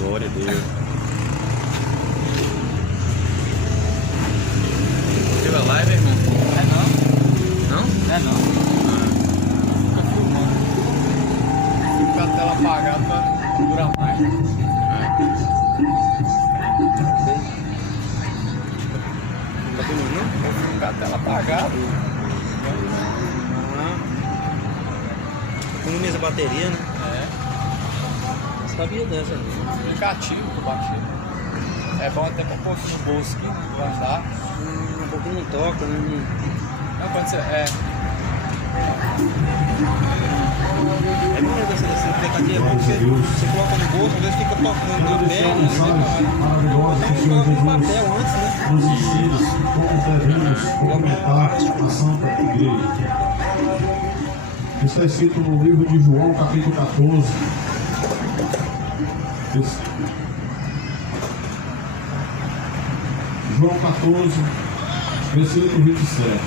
Glória a Deus. Teve a live, irmão? É não. Não? É não. Fica filmando. Fica com a tela apagada pra durar mais. Tá filmando? Vou ficar com a tela apagada. Economiza a bateria, né? É. Sabia dessa, né? Aplicativo que eu baixei. É bom até pra pôr no bolso aqui, pra andar. Um pouquinho não toca, né? Não, quando você. É. É melhor desse aplicativo, é bom porque você coloca no bolso, às vezes fica tocando na perna, né? No papel antes, né? Nos ensina como devemos comentar a Santa Igreja. Está escrito no livro de João, capítulo 14. João 14, versículo 27.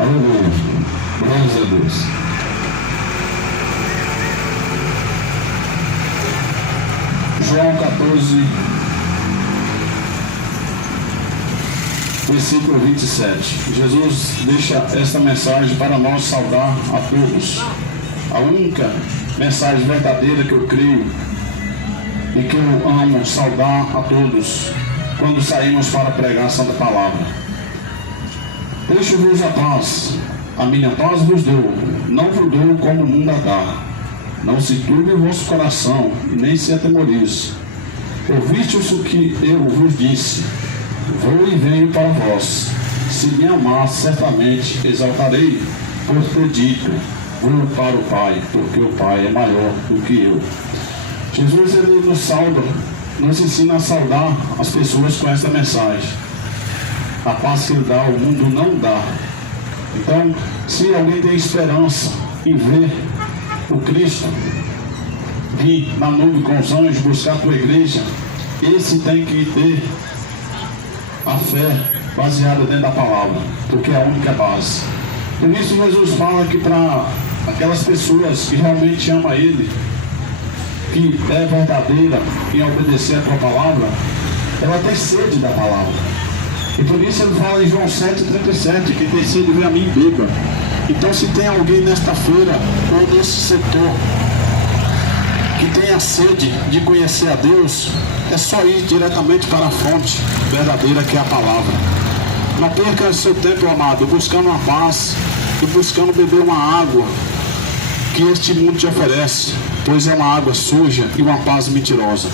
Aleluia. Glórias a Deus. João 14, versículo 27. Jesus deixa esta mensagem para nós saudar a todos. A única mensagem verdadeira que eu creio e que eu amo saudar a todos quando saímos para pregar a Santa Palavra. Deixo-vos a paz, a minha paz vos dou, não vos dou como o mundo a dá. Não se turbe o vosso coração, e nem se atemorize. Ouvistes o que eu vos disse, vou e venho para vós. se me amar, certamente exaltarei, por ter dito, vou para o Pai, porque o Pai é maior do que eu. Jesus, ele nos sauda, nos ensina a saudar as pessoas com essa mensagem. A paz que ele dá, o mundo não dá. Então, se alguém tem esperança em ver o Cristo vir na nuvem com os anjos buscar a tua igreja, esse tem que ter a fé baseada dentro da palavra, porque é a única base. Por isso Jesus fala que para aquelas pessoas que realmente amam Ele, que é verdadeira em obedecer a tua palavra, ela tem sede da palavra. E por isso ele fala em João 7,37, que tem sede vem a mim e beba. Então, se tem alguém nesta feira ou nesse setor que tenha sede de conhecer a Deus, é só ir diretamente para a fonte verdadeira, que é a palavra. Não perca seu tempo, amado, buscando uma paz e buscando beber uma água que este mundo te oferece, pois é uma água suja e uma paz mentirosa.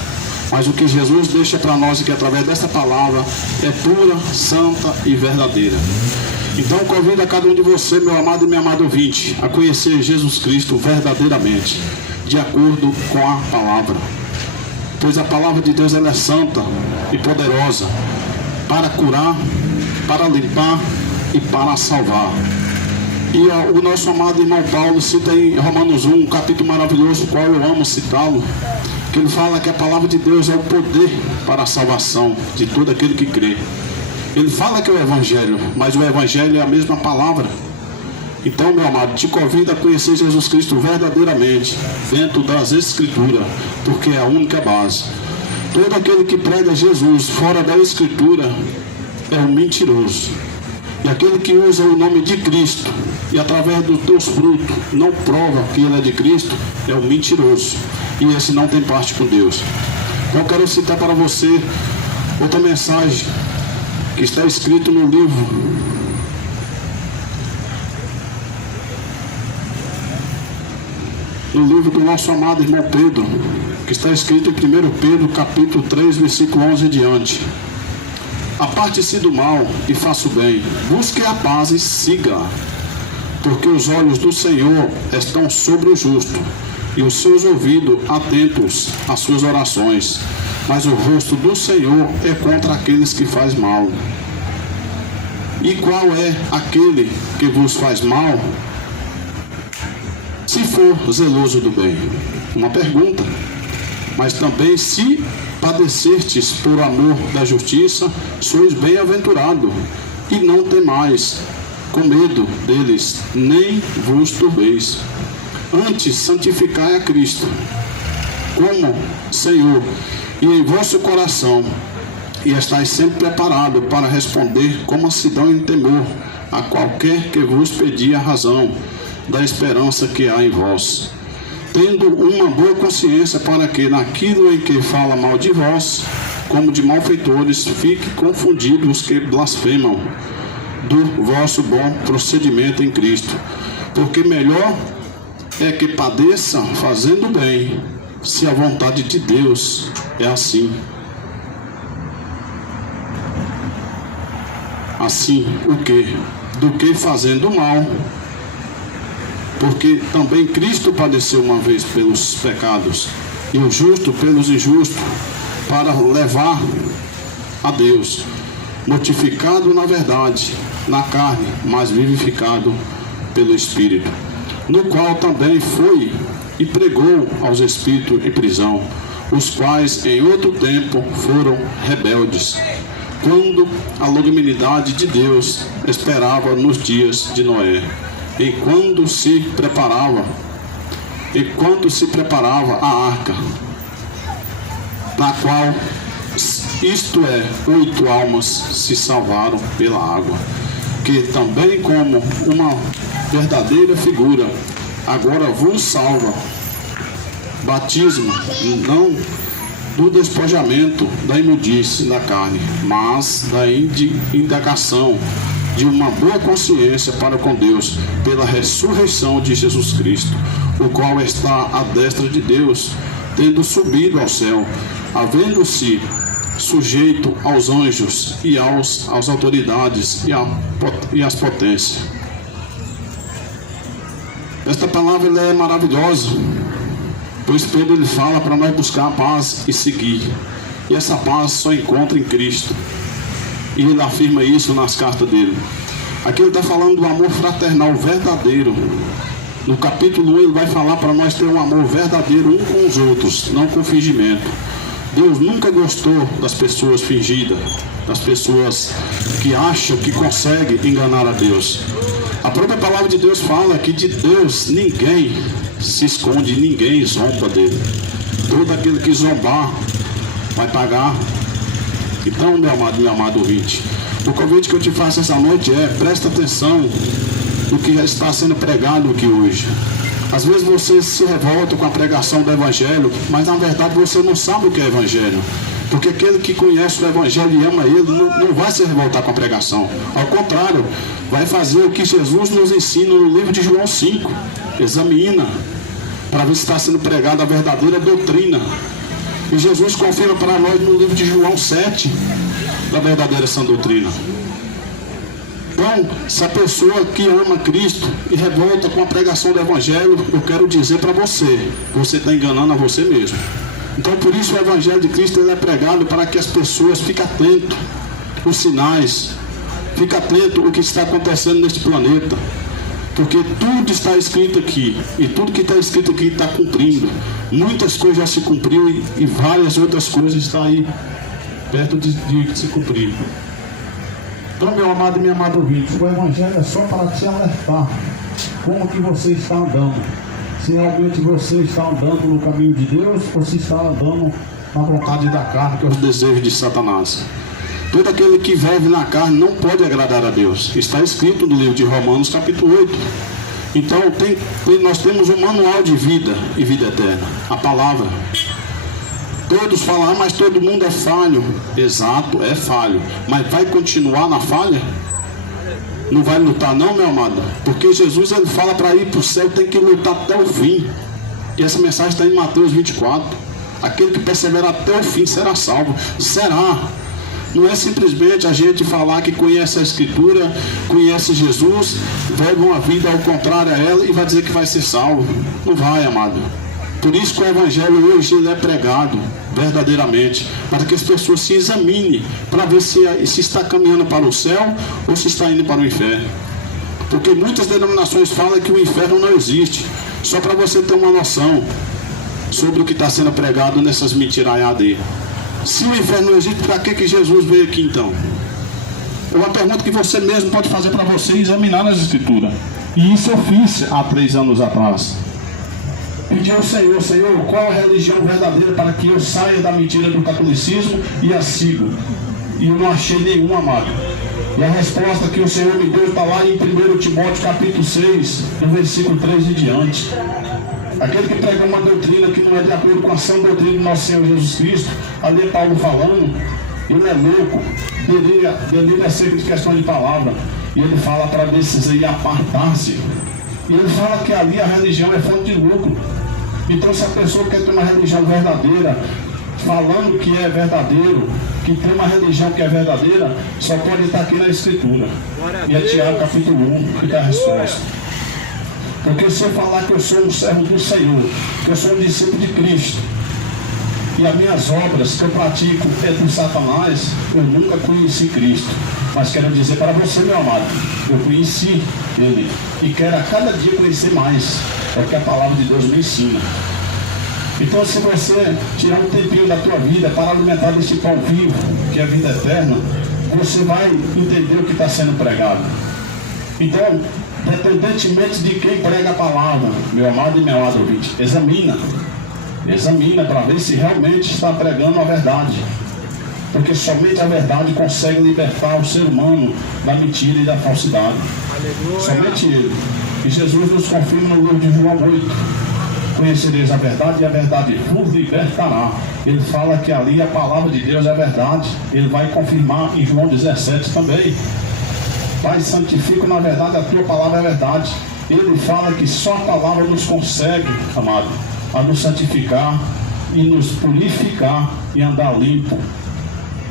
Mas o que Jesus deixa para nós e que através desta palavra é pura, santa e verdadeira. Então convido a cada um de você, meu amado e minha amada ouvinte, a conhecer Jesus Cristo verdadeiramente, de acordo com a palavra. Pois a palavra de Deus, ela é santa e poderosa para curar, para limpar e para salvar. E o nosso amado irmão Paulo cita em Romanos 1, um capítulo maravilhoso, qual eu amo citá-lo, que ele fala que a palavra de Deus é o poder para a salvação de todo aquele que crê. Ele fala que é o Evangelho, mas o Evangelho é a mesma palavra. Então, meu amado, te convido a conhecer Jesus Cristo verdadeiramente, dentro das Escrituras, porque é a única base. Todo aquele que prega Jesus fora da Escritura é um mentiroso. E aquele que usa o nome de Cristo e através dos teus frutos não prova que ele é de Cristo é um mentiroso. E esse não tem parte com Deus. Eu quero citar para você outra mensagem que está escrito no livro do nosso amado irmão Pedro, que está escrito em 1 Pedro capítulo 3, versículo 11 em diante. Aparte-se do mal e faça o bem, busque a paz e siga, porque os olhos do Senhor estão sobre o justo e os seus ouvidos atentos às suas orações, mas o rosto do Senhor é contra aqueles que faz mal. E qual é aquele que vos faz mal, se for zeloso do bem? Uma pergunta. Mas também, se padecertes por amor da justiça, sois bem-aventurado, e não temais, com medo deles, nem vos turbeis. Antes, santificai a Cristo como Senhor e em vosso coração, e estáis sempre preparados para responder com mansidão e temor a qualquer que vos pedir a razão da esperança que há em vós, tendo uma boa consciência, para que naquilo em que fala mal de vós, como de malfeitores, fique confundido os que blasfemam do vosso bom procedimento em Cristo. Porque melhor é que padeça fazendo bem, se a vontade de Deus é assim. Assim, o que? Do que fazendo mal. Porque também Cristo padeceu uma vez pelos pecados, e o justo pelos injustos, para levar a Deus, mortificado na verdade, na carne, mas vivificado pelo Espírito, no qual também foi e pregou aos espíritos em prisão, os quais em outro tempo foram rebeldes, quando a longanimidade de Deus esperava nos dias de Noé, enquanto se preparava a arca, na qual, isto é, 8 almas se salvaram pela água, que também, como uma verdadeira figura, agora vos salva. Batismo, não do despojamento da imundície da carne, mas da indagação de uma boa consciência para com Deus, pela ressurreição de Jesus Cristo, o qual está à destra de Deus, tendo subido ao céu, havendo-se sujeito aos anjos e às autoridades e às potências. Esta palavra ela é maravilhosa, pois Pedro ele fala para nós buscar a paz e seguir. E essa paz só encontra em Cristo. E ele afirma isso nas cartas dele. Aqui ele está falando do amor fraternal verdadeiro. No capítulo 1 ele vai falar para nós ter um amor verdadeiro um com os outros, não com fingimento. Deus nunca gostou das pessoas fingidas, das pessoas que acham que conseguem enganar a Deus. A própria palavra de Deus fala que de Deus ninguém se esconde, ninguém zomba dele. Todo aquele que zombar vai pagar. Então, meu amado ouvinte, o convite que eu te faço essa noite é: presta atenção no que está sendo pregado aqui hoje. Às vezes você se revolta com a pregação do Evangelho, mas na verdade você não sabe o que é Evangelho. Porque aquele que conhece o Evangelho e ama ele, não vai se revoltar com a pregação. Ao contrário, vai fazer o que Jesus nos ensina no livro de João 5. Examina, para ver se está sendo pregada a verdadeira doutrina. E Jesus confirma para nós no livro de João 7, da verdadeira sã doutrina. Então, se a pessoa que ama Cristo e revolta com a pregação do Evangelho, eu quero dizer para você, você está enganando a você mesmo. Então, por isso o Evangelho de Cristo ele é pregado para que as pessoas fiquem atentas aos sinais, fiquem atentas ao que está acontecendo neste planeta. Porque tudo está escrito aqui, e tudo que está escrito aqui está cumprindo. Muitas coisas já se cumpriu e várias outras coisas estão aí perto de se cumprir. Então, meu amado e minha amada ouvinte, o Evangelho é só para te alertar como que você está andando. Se realmente você está andando no caminho de Deus ou se está andando na vontade da carne, que é os desejos de Satanás. Todo aquele que vive na carne não pode agradar a Deus. Está escrito no livro de Romanos capítulo 8. Então nós temos um manual de vida e vida eterna, a palavra. Todos falam, mas todo mundo é falho. Exato, é falho. Mas vai continuar na falha? Não vai lutar não, meu amado? Porque Jesus ele fala para ir para o céu, tem que lutar até o fim. E essa mensagem está em Mateus 24. Aquele que perseverar até o fim será salvo. Será. Não é simplesmente a gente falar que conhece a Escritura, conhece Jesus, vive uma vida ao contrário a ela e vai dizer que vai ser salvo. Não vai, amado. Por isso que o Evangelho hoje ele é pregado verdadeiramente, para que as pessoas se examinem, para ver se está caminhando para o céu ou se está indo para o inferno. Porque muitas denominações falam que o inferno não existe. Só para você ter uma noção sobre o que está sendo pregado nessas mentiraiadas aí. Se o inferno não existe, para que Jesus veio aqui então? É uma pergunta que você mesmo pode fazer para você examinar nas Escrituras. E isso eu fiz há 3 anos atrás. Pedi ao Senhor, qual a religião verdadeira para que eu saia da mentira do catolicismo e a sigo? E eu não achei nenhuma, amado. E a resposta que o Senhor me deu está lá em 1 Timóteo capítulo 6, no versículo 3 e diante. Aquele que prega uma doutrina que não é de acordo com a sã doutrina do nosso Senhor Jesus Cristo, ali é Paulo falando, ele é louco, delira acerca de questão de palavra, e ele fala para desses aí apartar-se. E ele fala que ali a religião é fonte de lucro. Então, se a pessoa quer ter uma religião verdadeira, falando que é verdadeiro, que tem uma religião que é verdadeira, só pode estar aqui na Escritura. E é Tiago capítulo 1 que dá a resposta. Porque se eu falar que eu sou um servo do Senhor, que eu sou um discípulo de Cristo, e as minhas obras que eu pratico é do Satanás, eu nunca conheci Cristo. Mas quero dizer para você, meu amado, eu conheci Ele e quero a cada dia conhecer mais. É o que a palavra de Deus me ensina. Então, se você tirar um tempinho da tua vida para alimentar desse pão vivo, que é a vida eterna, você vai entender o que está sendo pregado. Então, independentemente de quem prega a palavra, meu amado e meu amado ouvinte, examina para ver se realmente está pregando a verdade. Porque somente a verdade consegue libertar o ser humano da mentira e da falsidade. Aleluia. Somente Ele. E Jesus nos confirma no livro de João 8. Conhecereis a verdade e a verdade vos libertará. Ele fala que ali a palavra de Deus é verdade. Ele vai confirmar em João 17 também. Pai, santifica na verdade, a tua palavra é verdade. Ele fala que só a palavra nos consegue, amado, a nos santificar e nos purificar e andar limpo.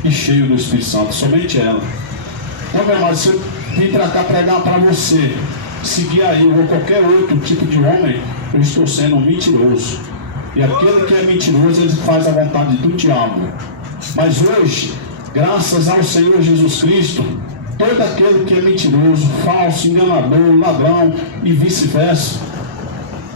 e cheio do Espírito Santo, somente ela. Então, meu amado, se eu vim para cá pregar para você, seguir aí ou qualquer outro tipo de homem, eu estou sendo um mentiroso. E aquele que é mentiroso, ele faz a vontade do diabo. Mas hoje, graças ao Senhor Jesus Cristo, todo aquele que é mentiroso, falso, enganador, ladrão e vice-versa,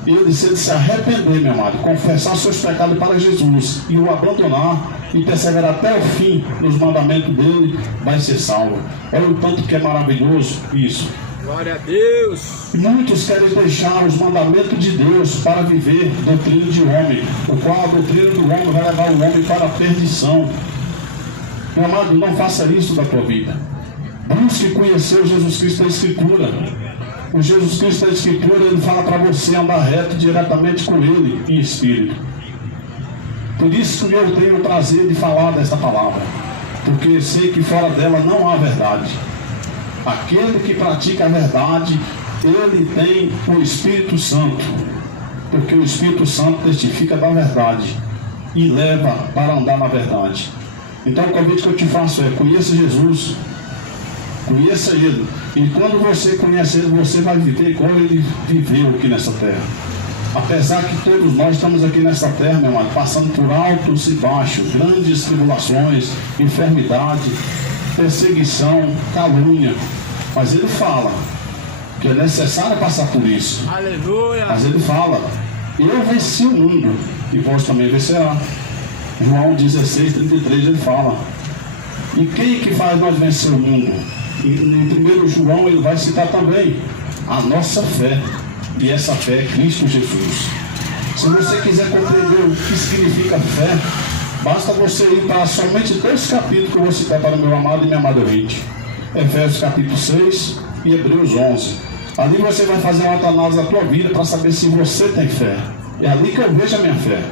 ele, se ele se arrepender, meu amado, confessar seus pecados para Jesus e o abandonar e perseverar até o fim nos mandamentos dele, vai ser salvo. Olha o tanto que é maravilhoso isso. Glória a Deus. Muitos querem deixar os mandamentos de Deus para viver doutrina de homem, o qual a doutrina do homem vai levar o homem para a perdição. Meu amado, não faça isso da tua vida. Busque conhecer o Jesus Cristo da Escritura. O Jesus Cristo da Escritura, ele fala para você andar reto diretamente com ele em espírito. Por isso que eu tenho o prazer de falar desta palavra, porque sei que fora dela não há verdade. Aquele que pratica a verdade, ele tem o Espírito Santo, porque o Espírito Santo testifica da verdade e leva para andar na verdade. Então o convite que eu te faço é: conheça Jesus, conheça Ele, e quando você conhece Ele, você vai viver como Ele viveu aqui nessa terra. Apesar que todos nós estamos aqui nessa terra, meu amado, passando por altos e baixos, grandes tribulações, enfermidade, perseguição, calúnia, mas Ele fala que é necessário passar por isso. Aleluia. Mas Ele fala: eu venci o mundo e vós também vencerá. João 16:33 ele fala. E quem que faz nós vencer o mundo? E em 1 João ele vai citar também a nossa fé, e essa fé é Cristo Jesus. Se você quiser compreender o que significa fé, basta você ir para somente 2 capítulos que eu vou citar para o meu amado e minha amada ouvinte: Efésios capítulo 6 e Hebreus 11. Ali você vai fazer uma autoanálise da tua vida para saber se você tem fé. É ali que eu vejo a minha fé.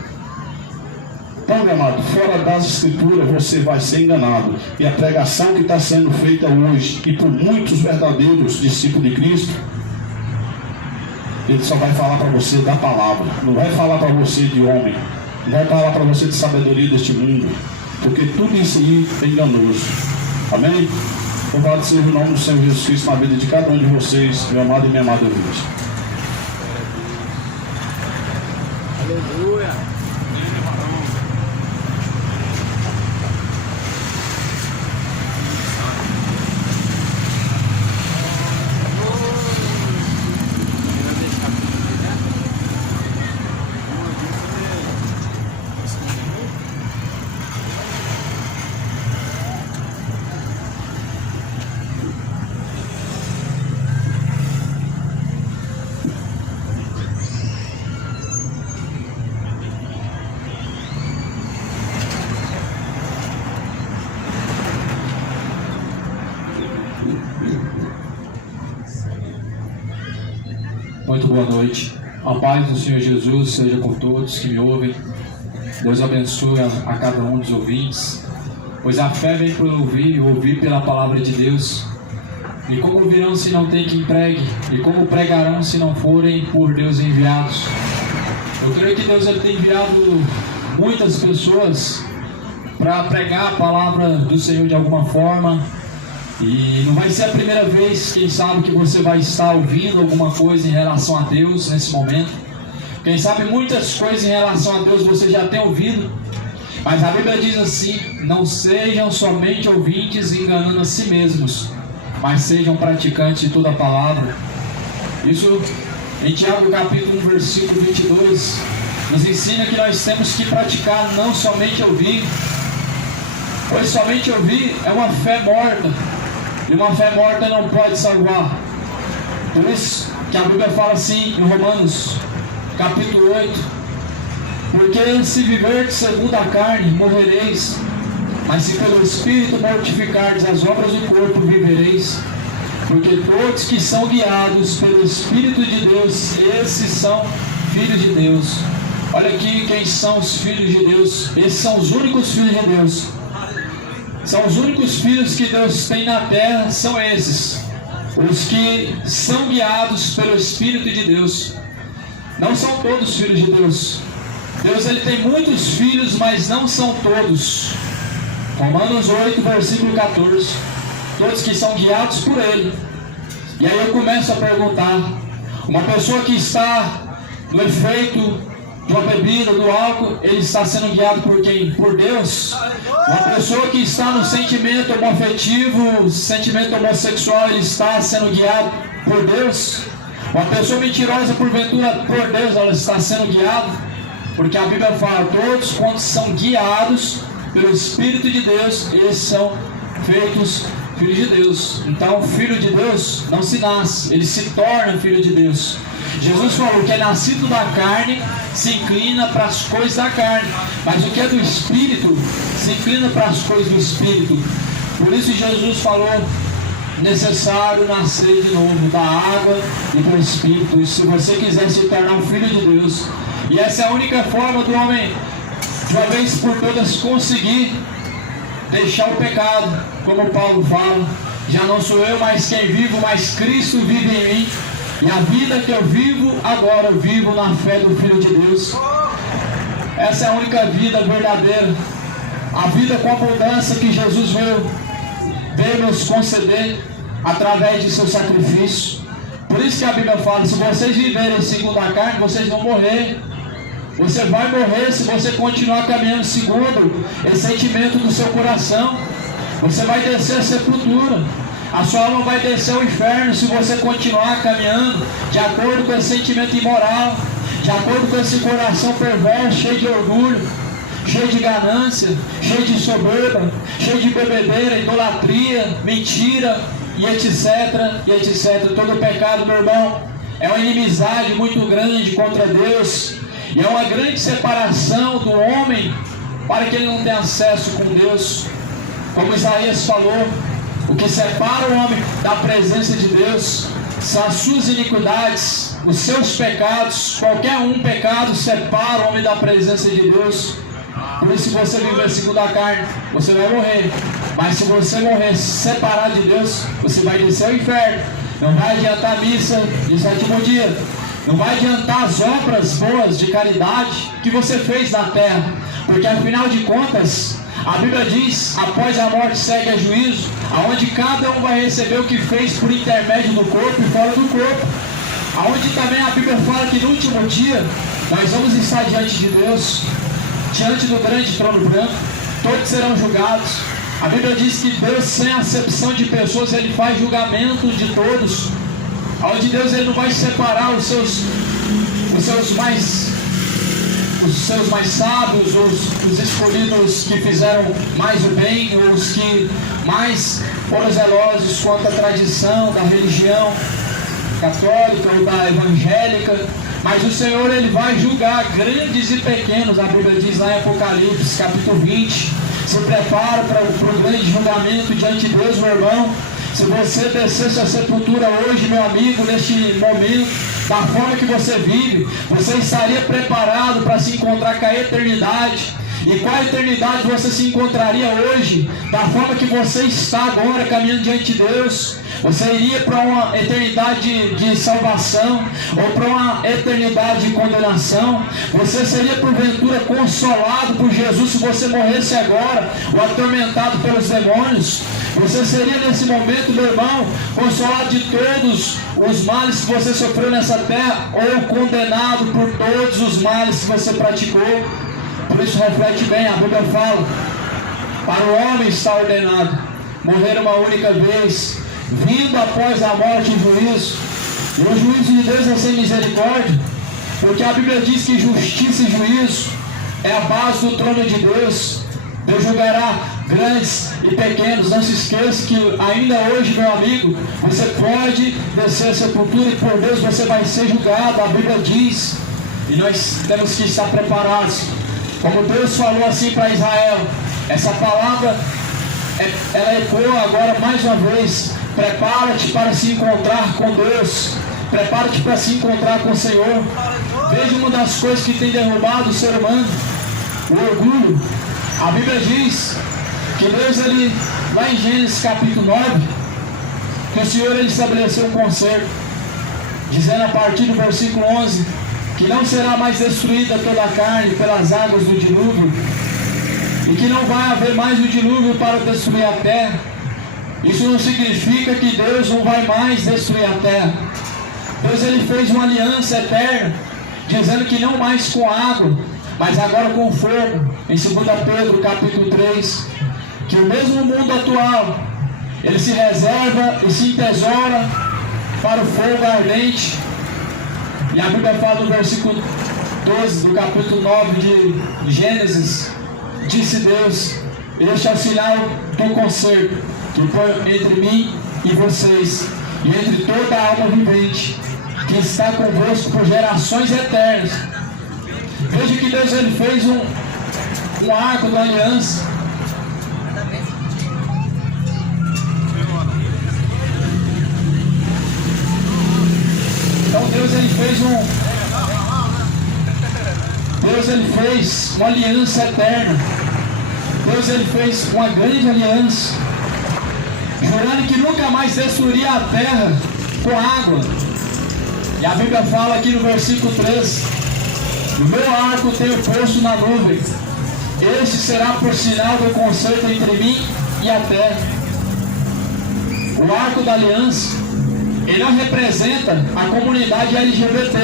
Então, meu amado, fora das Escrituras você vai ser enganado. E a pregação que está sendo feita hoje, e por muitos verdadeiros discípulos de Cristo, ele só vai falar para você da palavra. Não vai falar para você de homem. Não vai falar para você de sabedoria deste mundo. Porque tudo isso aí é enganoso. Amém? Louvado seja o nome do Senhor Jesus Cristo na vida de cada um de vocês, meu amado e minha amada ouvinte. Aleluia. Muito boa noite. A paz do Senhor Jesus seja com todos que me ouvem. Deus abençoe a cada um dos ouvintes. Pois a fé vem por ouvir e ouvir pela palavra de Deus. E como ouvirão se não tem quem pregue? E como pregarão se não forem por Deus enviados? Eu creio que Deus ele tem enviado muitas pessoas para pregar a palavra do Senhor de alguma forma. E não vai ser a primeira vez, quem sabe, que você vai estar ouvindo alguma coisa em relação a Deus nesse momento. Quem sabe muitas coisas em relação a Deus você já tem ouvido. Mas a Bíblia diz assim: não sejam somente ouvintes enganando a si mesmos, mas sejam praticantes de toda a palavra. Isso em Tiago capítulo 1 versículo 22 nos ensina que nós temos que praticar, não somente ouvir. Pois somente ouvir é uma fé morta, e uma fé morta não pode salvar. Por isso que a Bíblia fala assim em Romanos capítulo 8: porque se viverdes segundo a carne, morrereis, mas se pelo Espírito mortificardes as obras do corpo, vivereis. Porque todos que são guiados pelo Espírito de Deus, esses são filhos de Deus. Olha aqui quem são os filhos de Deus. Esses são os únicos filhos de Deus. São os únicos filhos que Deus tem na terra, são esses, os que são guiados pelo Espírito de Deus. Não são todos filhos de Deus. Deus ele tem muitos filhos, mas não são todos. Romanos 8, versículo 14. Todos que são guiados por Ele. E aí eu começo a perguntar: uma pessoa que está no efeito de uma bebida, do álcool, ele está sendo guiado por quem? Por Deus. Uma pessoa que está no sentimento homoafetivo, sentimento homossexual, ele está sendo guiado por Deus. Uma pessoa mentirosa, porventura, por Deus, ela está sendo guiada. Porque a Bíblia fala: todos quantos são guiados pelo Espírito de Deus, eles são feitos filhos de Deus. Então, filho de Deus não se nasce, ele se torna filho de Deus. Jesus falou que é nascido da carne, se inclina para as coisas da carne, mas o que é do Espírito, se inclina para as coisas do Espírito. Por isso Jesus falou: necessário nascer de novo da água e do Espírito. E se você quiser se tornar um filho de Deus, e essa é a única forma do homem, de uma vez por todas, conseguir deixar o pecado, como Paulo fala: já não sou eu mais quem vivo, mas Cristo vive em mim. E a vida que eu vivo agora, eu vivo na fé do Filho de Deus. Essa é a única vida verdadeira, a vida com abundância que Jesus veio nos conceder através de seu sacrifício. Por isso que a Bíblia fala: se vocês viverem segundo a carne, vocês vão morrer. Você vai morrer se você continuar caminhando segundo esse sentimento do seu coração. Você vai descer a sepultura. A sua alma vai descer ao inferno se você continuar caminhando de acordo com esse sentimento imoral, de acordo com esse coração perverso, cheio de orgulho, cheio de ganância, cheio de soberba, cheio de bebedeira, idolatria, mentira e etc, e etc. Todo pecado, meu irmão, é uma inimizade muito grande contra Deus, e é uma grande separação do homem para que ele não tenha acesso com Deus. Como Isaías falou: o que separa o homem da presença de Deus são as suas iniquidades, os seus pecados. Qualquer pecado separa o homem da presença de Deus. Por isso, se você viver segundo a carne, você vai morrer. Mas se você morrer separado de Deus, você vai descer ao inferno. Não vai adiantar a missa de sétimo dia, não vai adiantar as obras boas de caridade que você fez na terra, porque afinal de contas, a Bíblia diz: após a morte segue a juízo, aonde cada um vai receber o que fez por intermédio do corpo e fora do corpo. Aonde também a Bíblia fala que no último dia nós vamos estar diante de Deus, diante do grande trono branco, todos serão julgados. A Bíblia diz que Deus, sem acepção de pessoas, Ele faz julgamento de todos. Onde Deus, Ele não vai separar os seus mais sábios, os escolhidos que fizeram mais o bem, os que mais foram zelosos quanto à tradição da religião católica ou da evangélica. Mas o Senhor, Ele vai julgar grandes e pequenos. A Bíblia diz lá em Apocalipse, capítulo 20, se prepara para o grande julgamento diante de Deus, meu irmão. Se você descesse a sepultura hoje, meu amigo, neste momento, da forma que você vive, você estaria preparado para se encontrar com a eternidade. E qual eternidade você se encontraria hoje, da forma que você está agora caminhando diante de Deus? Você iria para uma eternidade de salvação ou para uma eternidade de condenação? Você seria porventura consolado por Jesus se você morresse agora ou atormentado pelos demônios? Você seria nesse momento, meu irmão, consolado de todos os males que você sofreu nessa terra ou condenado por todos os males que você praticou? Por isso reflete bem, a Bíblia fala: para o homem está ordenado morrer uma única vez, vindo após a morte o juízo. E o juízo de Deus é sem misericórdia, porque a Bíblia diz que justiça e juízo é a base do trono de Deus. Deus julgará grandes e pequenos. Não se esqueça que ainda hoje, meu amigo, você pode descer a sepultura e por Deus você vai ser julgado. A Bíblia diz, e nós temos que estar preparados. Como Deus falou assim para Israel, essa palavra, ela ecoa agora mais uma vez: prepara-te para se encontrar com Deus, prepara-te para se encontrar com o Senhor. Veja uma das coisas que tem derrubado o ser humano: o orgulho. A Bíblia diz que Deus, Ele, lá em Gênesis capítulo 9, que o Senhor, Ele estabeleceu um concerto, dizendo a partir do versículo 11, que não será mais destruída toda a carne pelas águas do dilúvio. e que não vai haver mais o dilúvio para destruir a terra. Isso não significa que Deus não vai mais destruir a terra. Deus ele fez uma aliança eterna, dizendo que não mais com água, mas agora com fogo. Em 2 Pedro capítulo 3, que o mesmo mundo atual, ele se reserva e se entesoura para o fogo ardente. E a Bíblia fala no versículo 12 do capítulo 9 de Gênesis: disse Deus, este é o sinal do concerto que põe entre mim e vocês, e entre toda a alma vivente, que está convosco por gerações eternas. Veja que Deus ele fez um arco da aliança. Então Deus ele fez uma aliança eterna. Deus ele fez uma grande aliança, jurando que nunca mais destruiria a terra com água. E a Bíblia fala aqui no versículo 3: o meu arco tenho posto na nuvem, este será por sinal do concerto entre mim e a terra. O arco da aliança, ele não representa a comunidade LGBT.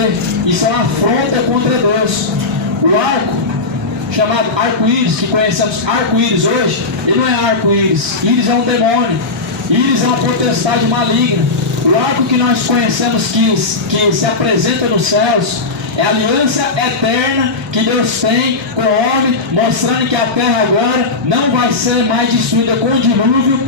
Isso é uma afronta contra Deus. O arco, chamado arco-íris, que conhecemos arco-íris hoje, ele não é arco-íris. Íris é um demônio. Íris é uma potestade maligna. O arco que nós conhecemos que se apresenta nos céus é a aliança eterna que Deus tem com o homem, mostrando que a terra agora não vai ser mais destruída com o dilúvio,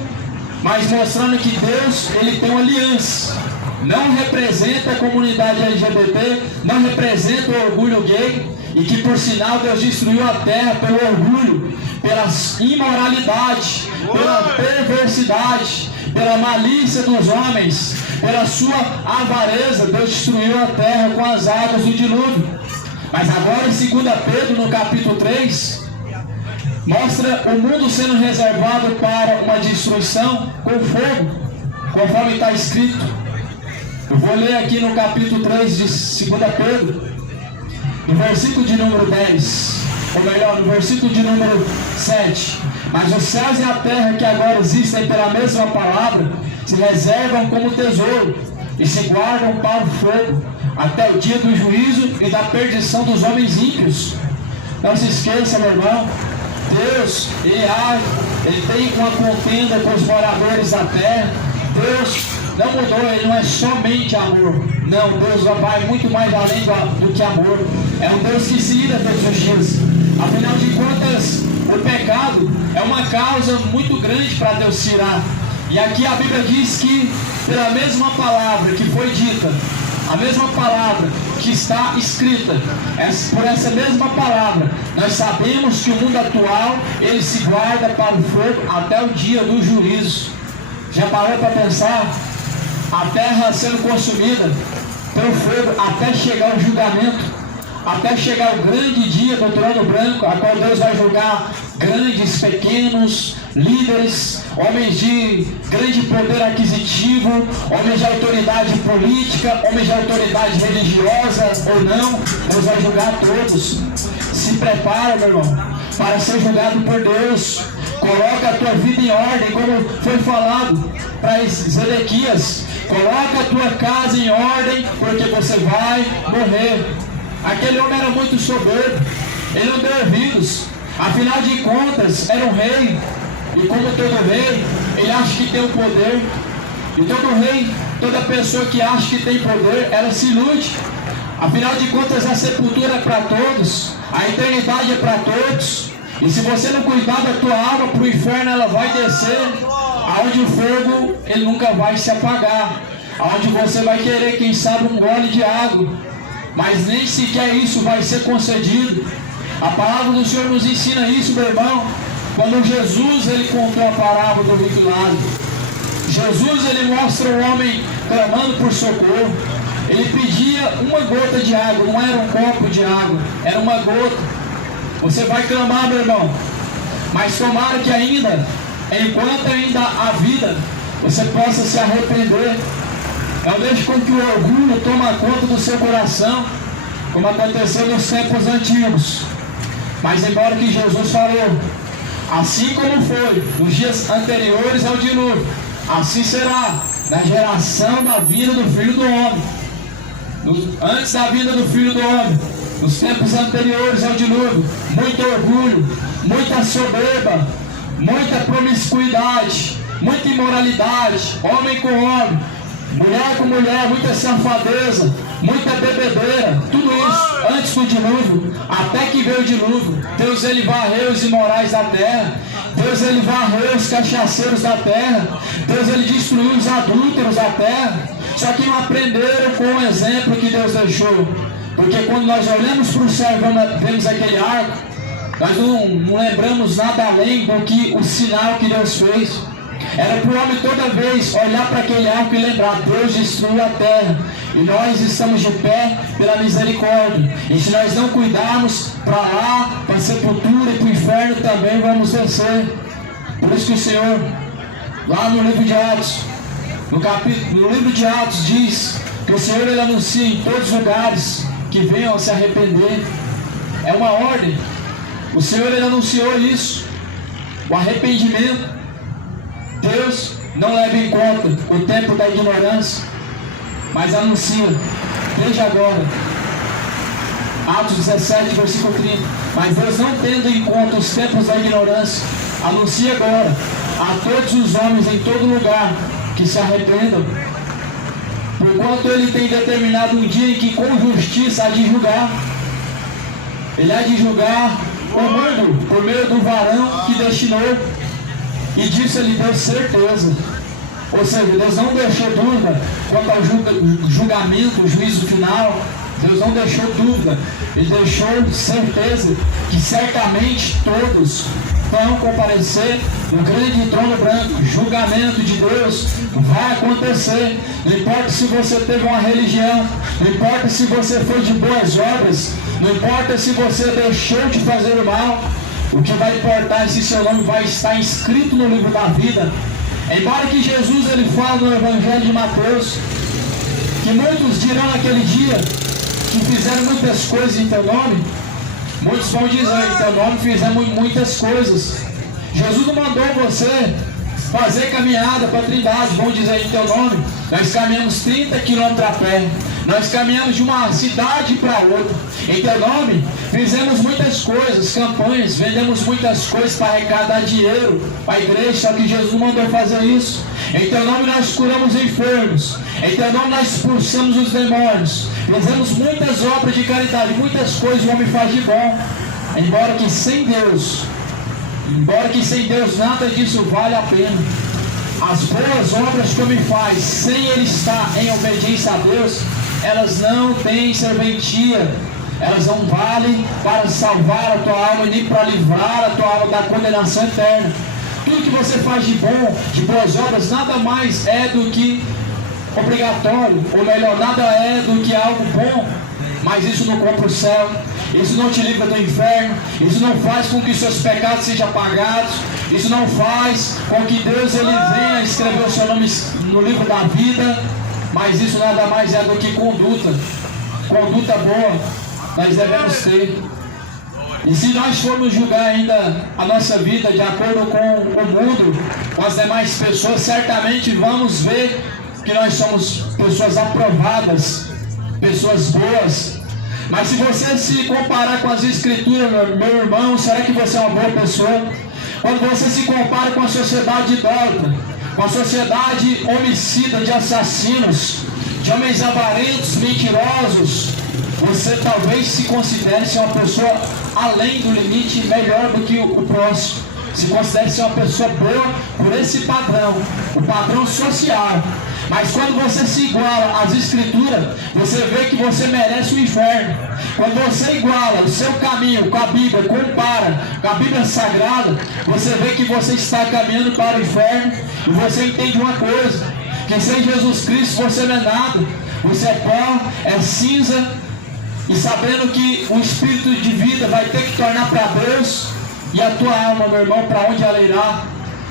mas mostrando que Deus ele tem uma aliança. Não representa a comunidade LGBT, não representa o orgulho gay, e que por sinal Deus destruiu a terra pelo orgulho, pela imoralidade, pela perversidade, pela malícia dos homens, pela sua avareza. Deus destruiu a terra com as águas do dilúvio. Mas agora em 2 Pedro, no capítulo 3, mostra o mundo sendo reservado para uma destruição com fogo, conforme está escrito. Eu vou ler aqui no capítulo 3 de 2 Pedro, no versículo de número 10, ou melhor, no versículo de número 7. Mas os céus e a terra que agora existem pela mesma palavra se reservam como tesouro e se guardam para o fogo, até o dia do juízo e da perdição dos homens ímpios. Não se esqueça, meu irmão, Deus, Ele tem uma contenda com os moradores da terra. Deus não mudou, Ele não é somente amor. Não, Deus vai muito mais além do que amor. É um Deus que se ira todos os dias. Afinal de contas, o pecado é uma causa muito grande para Deus se irar. E aqui a Bíblia diz que pela mesma palavra que foi dita, a mesma palavra que está escrita, por essa mesma palavra, nós sabemos que o mundo atual, ele se guarda para o fogo até o dia do juízo. Já parou para pensar? A terra sendo consumida pelo fogo até chegar o julgamento, até chegar o grande dia do trono branco, a qual Deus vai julgar grandes, pequenos, líderes, homens de grande poder aquisitivo, homens de autoridade política, homens de autoridade religiosa ou não. Deus vai julgar todos. Se prepara, meu irmão, para ser julgado por Deus. Coloca a tua vida em ordem, como foi falado para Zedequias. Coloca a tua casa em ordem, porque você vai morrer. Aquele homem era muito soberbo, ele não deu ouvidos. Afinal de contas, era um rei, e como todo rei, ele acha que tem o poder. E todo rei, toda pessoa que acha que tem poder, ela se ilude. Afinal de contas, a sepultura é para todos, a eternidade é para todos. E se você não cuidar da tua alma, para o inferno ela vai descer, aonde o fogo ele nunca vai se apagar, aonde você vai querer, quem sabe, um gole de água, mas nem sequer isso vai ser concedido. A palavra do Senhor nos ensina isso, meu irmão, quando Jesus ele contou a parábola do rico Lázaro. Jesus ele mostra o homem clamando por socorro. Ele pedia uma gota de água, não era um copo de água, era uma gota. Você vai clamar, meu irmão, mas tomara que ainda, enquanto ainda há vida, você possa se arrepender. Não deixe com que o orgulho tome conta do seu coração, como aconteceu nos tempos antigos. Mas embora que Jesus falou Assim como foi nos dias anteriores ao dilúvio, assim será na geração da vinda do Filho do Homem. Antes da vinda do Filho do Homem, nos tempos anteriores ao dilúvio, muito orgulho, muita soberba, muita promiscuidade, muita imoralidade, homem com homem, mulher com mulher, muita safadeza, muita bebedeira, tudo isso antes do dilúvio, até que veio o dilúvio. Deus ele varreu os imorais da terra, Deus ele varreu os cachaceiros da terra, Deus ele destruiu os adúlteros da terra. Só que não aprenderam com o exemplo que Deus deixou, porque quando nós olhamos para o céu e vemos aquele arco, nós não lembramos nada além do que o sinal que Deus fez. Era para o homem toda vez olhar para aquele arco e lembrar: Deus destruiu a terra e nós estamos de pé pela misericórdia. E se nós não cuidarmos, para lá, para a sepultura e para o inferno também vamos descer. Por isso que o Senhor, lá no livro de Atos, no livro de Atos diz que o Senhor ele anuncia em todos os lugares que venham a se arrepender. É uma ordem. O Senhor ele anunciou isso, o arrependimento. Deus não leva em conta o tempo da ignorância, mas anuncia desde agora. Atos 17, versículo 30. Mas Deus, não tendo em conta os tempos da ignorância, anuncia agora a todos os homens em todo lugar que se arrependam, porquanto ele tem determinado um dia em que com justiça há de julgar. Ele há de julgar o mundo por meio do varão que destinou, e disso ele deu certeza. Ou seja, Deus não deixou dúvida quanto ao julgamento, o juízo final. Deus não deixou dúvida, Ele deixou certeza que certamente todos vão comparecer no grande trono branco. Julgamento de Deus vai acontecer. Não importa se você teve uma religião, não importa se você foi de boas obras, não importa se você deixou de fazer o mal. O que vai importar é se seu nome vai estar inscrito no livro da vida. Embora que Jesus ele fala no Evangelho de Mateus que muitos dirão naquele dia que fizeram muitas coisas em teu nome, muitos vão dizer: em teu nome fizemos muitas coisas. Jesus não mandou você fazer caminhada para a Trindade. Vão dizer: em teu nome nós caminhamos 30 quilômetros a pé, nós caminhamos de uma cidade para outra. Em teu nome fizemos muitas coisas, campanhas, vendemos muitas coisas para arrecadar dinheiro para a igreja. Só que Jesus não mandou fazer isso. Em teu nome nós curamos enfermos, em teu nome nós expulsamos os demônios, fizemos muitas obras de caridade, muitas coisas o homem faz de bom. Embora que sem Deus nada disso vale a pena. As boas obras que o homem faz sem ele estar em obediência a Deus, elas não têm serventia, elas não valem para salvar a tua alma e nem para livrar a tua alma da condenação eterna. Tudo que você faz de bom, de boas obras, nada mais é do que obrigatório, ou melhor, nada é do que algo bom, mas isso não compra o céu, isso não te livra do inferno, isso não faz com que seus pecados sejam apagados, isso não faz com que Deus ele venha escrever o seu nome no livro da vida, mas isso nada mais é do que conduta boa, nós devemos ter. E se nós formos julgar ainda a nossa vida de acordo com o mundo, com as demais pessoas, certamente vamos ver que nós somos pessoas aprovadas, pessoas boas. Mas se você se comparar com as escrituras, meu irmão, será que você é uma boa pessoa? Quando você se compara com a sociedade idólatra, com a sociedade homicida de assassinos, de homens avarentos, mentirosos, você talvez se considere ser uma pessoa além do limite, melhor do que o próximo. Se considere ser uma pessoa boa por esse padrão, o padrão social. Mas quando você se iguala às escrituras, você vê que você merece o inferno. Quando você iguala o seu caminho com a Bíblia, compara com a Bíblia Sagrada, você vê que você está caminhando para o inferno. E você entende uma coisa, que sem Jesus Cristo você não é nada. Você é pó, é cinza. E sabendo que o espírito de vida vai ter que tornar para Deus, e a tua alma, meu irmão, para onde ela irá?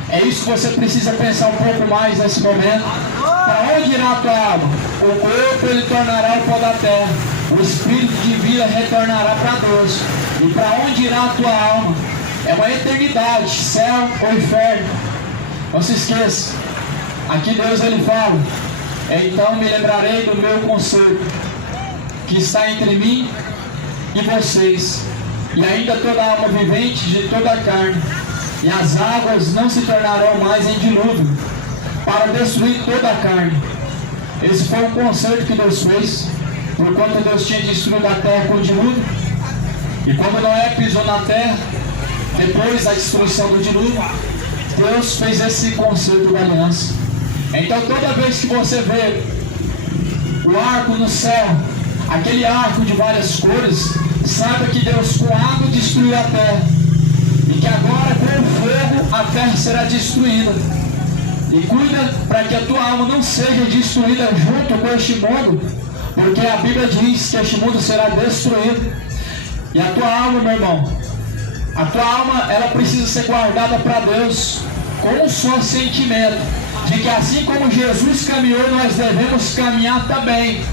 É isso que você precisa pensar um pouco mais nesse momento. Para onde irá a tua alma? O corpo ele tornará o pó da terra, o espírito de vida retornará para Deus. E para onde irá a tua alma? é uma eternidade, céu ou inferno. Não se esqueça, aqui Deus ele fala, então me lembrarei do meu conselho, que está entre mim e vocês, e ainda toda alma vivente de toda a carne, e as águas não se tornarão mais em dilúvio, para destruir toda a carne. Esse foi o conselho que Deus fez, porquanto Deus tinha destruído a terra com o dilúvio, e quando Noé pisou na terra, depois da destruição do dilúvio, Deus fez esse conceito da aliança. Então toda vez que você vê o arco no céu, aquele arco de várias cores, saiba que Deus com água destruiu a terra, e que agora com o fogo a terra será destruída. E cuida para que a tua alma não seja destruída junto com este mundo, porque a Bíblia diz que este mundo será destruído. E a tua alma, meu irmão, a tua alma, ela precisa ser guardada para Deus, com um só sentimento, de que assim como Jesus caminhou, nós devemos caminhar também.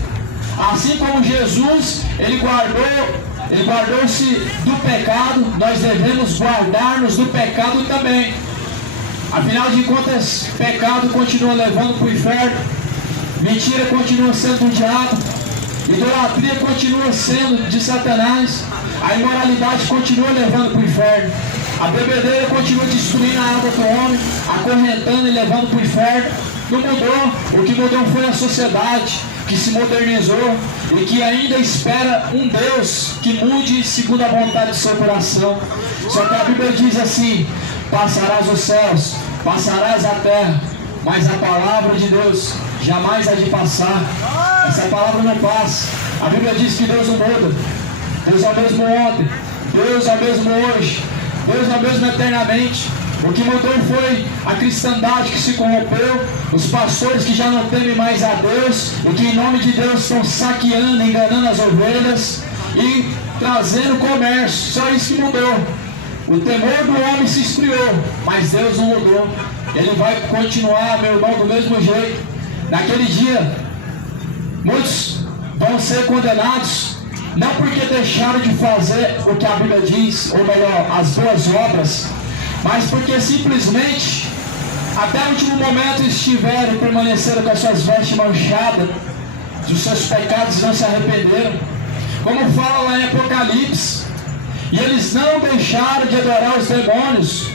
Assim como Jesus, ele guardou-se do pecado, nós devemos guardar-nos do pecado também. Afinal de contas, pecado continua levando para o inferno, mentira continua sendo do diabo, idolatria continua sendo de Satanás, a imoralidade continua levando para o inferno, a bebedeira continua destruindo a alma do homem, acorrentando e levando para o inferno. Não mudou, o que mudou foi a sociedade, que se modernizou e que ainda espera um Deus que mude segundo a vontade do seu coração. Só que a Bíblia diz assim: passarás os céus, passarás a terra, mas a palavra de Deus jamais há de passar. Essa palavra não passa. A Bíblia diz que Deus não muda. Deus é o mesmo ontem, Deus é o mesmo hoje, Deus é o mesmo eternamente. O que mudou foi a cristandade que se corrompeu, os pastores que já não temem mais a Deus e que em nome de Deus estão saqueando, enganando as ovelhas e trazendo comércio. Só isso que mudou. O temor do homem se esfriou, mas Deus não mudou. Ele vai continuar, meu irmão, do mesmo jeito. Naquele dia, muitos vão ser condenados, não porque deixaram de fazer o que a Bíblia diz, ou melhor, as boas obras, mas porque simplesmente até o último momento estiveram e permaneceram com as suas vestes manchadas dos seus pecados e não se arrependeram, como fala lá em Apocalipse. E eles não deixaram de adorar os demônios.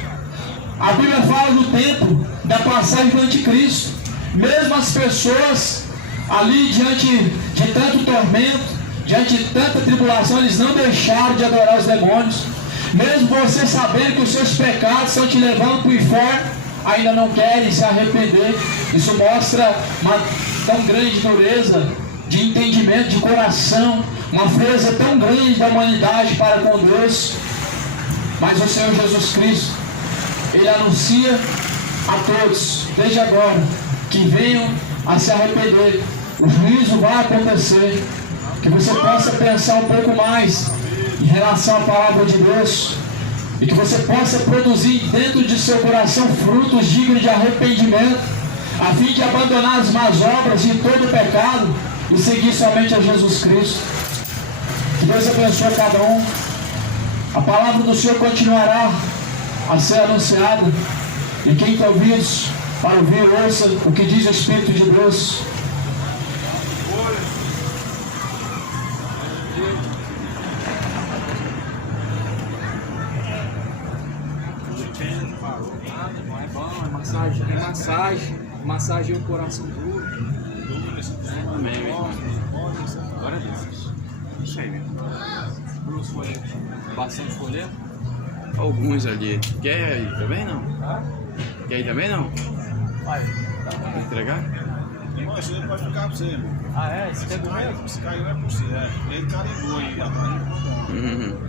A Bíblia fala do tempo da passagem do anticristo. Mesmo as pessoas ali diante de tanto tormento, diante de tanta tribulação, eles não deixaram de adorar os demônios. Mesmo você sabendo que os seus pecados estão te levando para o inferno, ainda não querem se arrepender. Isso mostra uma tão grande dureza de entendimento, de coração, uma frieza tão grande da humanidade para com Deus. Mas o Senhor Jesus Cristo, Ele anuncia a todos, desde agora, que venham a se arrepender. O juízo vai acontecer. Que você possa pensar um pouco mais em relação à palavra de Deus, e que você possa produzir dentro de seu coração frutos dignos de arrependimento, a fim de abandonar as más obras e todo o pecado e seguir somente a Jesus Cristo. Que Deus abençoe cada um. A palavra do Senhor continuará a ser anunciada, e quem tem ouvidos para ouvir, ouça o que diz o Espírito de Deus. Massagem o coração duro. Amém, meu irmão. Glória a Deus. Isso aí mesmo. Bastante folheto? Alguns ali. Quer aí também não? Quer aí também não? Vai. Vou entregar? Irmão, isso aí pode ficar pra você, irmão. Ah, é? Esse aqui é do meio? Esse caiu é por você, é. Ele carimbou aí, atrás.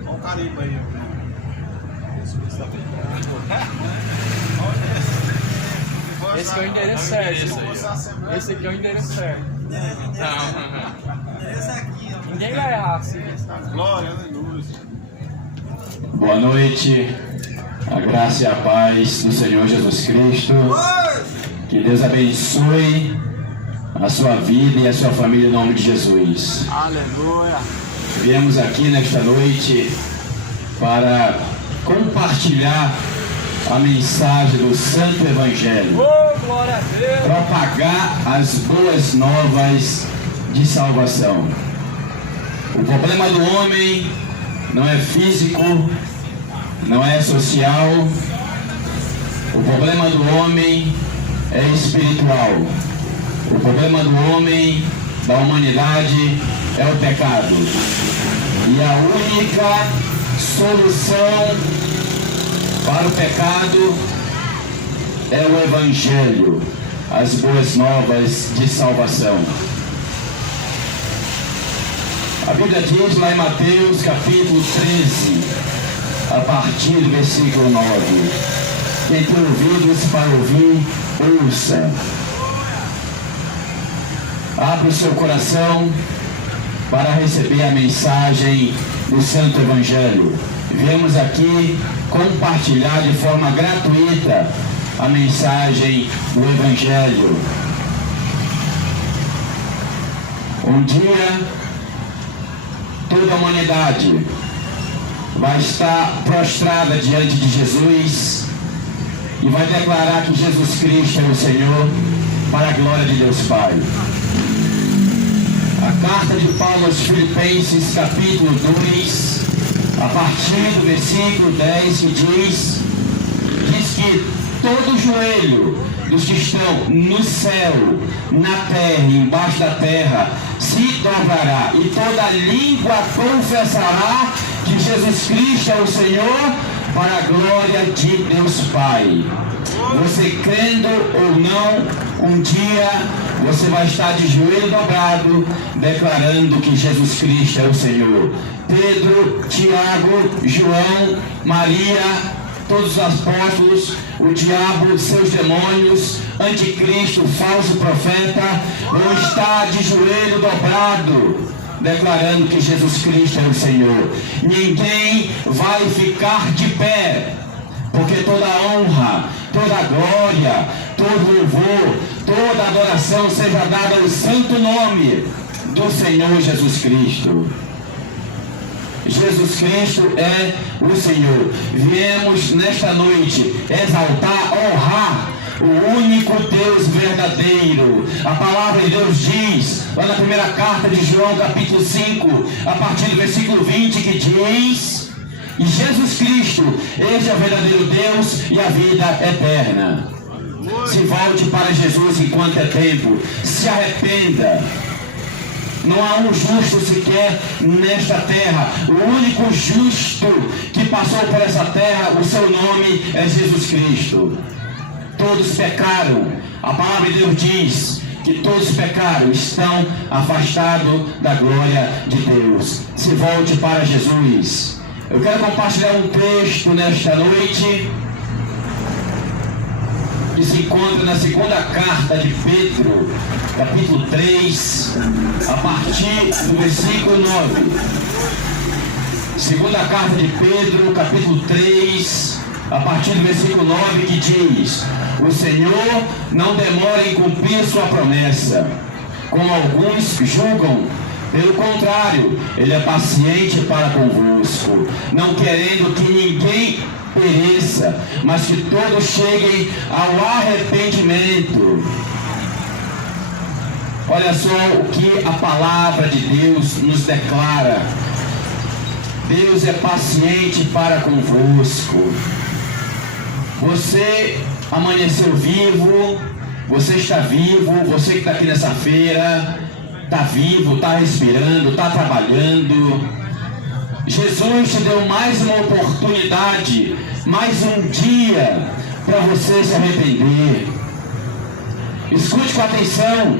Olha o carimbo aí, ó. Esse aqui é o endereço certo. Esse aqui é o endereço certo. Ninguém vai errar assim. Glória, aleluia. Boa noite, a graça e a paz do Senhor Jesus Cristo. Que Deus abençoe a sua vida e a sua família em nome de Jesus. Aleluia. Viemos aqui nesta noite para compartilhar a mensagem do Santo Evangelho, Glória a Deus! propagar as boas novas de salvação. O problema do homem não é físico, não é social. O problema do homem é espiritual. O problema do homem, da humanidade, é o pecado. E a única solução para o pecado é o Evangelho, as boas novas de salvação. A Bíblia diz lá em Mateus capítulo 13, a partir do versículo 9: quem tem ouvidos para ouvir, ouça. Abra o seu coração para receber a mensagem do Santo Evangelho. Viemos aqui compartilhar de forma gratuita a mensagem do Evangelho. Um dia, toda a humanidade vai estar prostrada diante de Jesus e vai declarar que Jesus Cristo é o Senhor, para a glória de Deus Pai. A carta de Paulo aos Filipenses, capítulo 2, a partir do versículo 10, que diz que todo joelho dos que estão no céu, na terra e embaixo da terra se dobrará, e toda língua confessará que Jesus Cristo é o Senhor, para a glória de Deus Pai. Você crendo ou não, um dia você vai estar de joelho dobrado, declarando que Jesus Cristo é o Senhor. Pedro, Tiago, João, Maria, todos os apóstolos, o diabo, seus demônios, anticristo, falso profeta, vão estar de joelho dobrado, declarando que Jesus Cristo é o Senhor. Ninguém vai ficar de pé, porque toda honra, toda glória, todo louvor, toda adoração seja dada ao santo nome do Senhor Jesus Cristo. Jesus Cristo é o Senhor. Viemos nesta noite exaltar, honrar o único Deus verdadeiro. A palavra de Deus diz, lá na primeira carta de João, capítulo 5, a partir do versículo 20, que diz: e Jesus Cristo, este é o verdadeiro Deus e a vida eterna. Se volte para Jesus enquanto é tempo. Se arrependa. Não há um justo sequer nesta terra. O único justo que passou por essa terra, o seu nome é Jesus Cristo. Todos pecaram. A palavra de Deus diz que todos pecaram, estão afastados da glória de Deus. Se volte para Jesus. Eu quero compartilhar um texto nesta noite que se encontra na segunda carta de Pedro, capítulo 3, a partir do versículo 9. Segunda carta de Pedro, capítulo 3, a partir do versículo 9, que diz: o Senhor não demora em cumprir sua promessa, como alguns julgam. Pelo contrário, Ele é paciente para convosco, não querendo que ninguém pereça, mas que todos cheguem ao arrependimento. Olha só o que a palavra de Deus nos declara. Deus é paciente para convosco. Você amanheceu vivo, você está vivo, você que está aqui nessa feira, está vivo, está respirando, está trabalhando. Jesus te deu mais uma oportunidade, mais um dia para você se arrepender. Escute com atenção.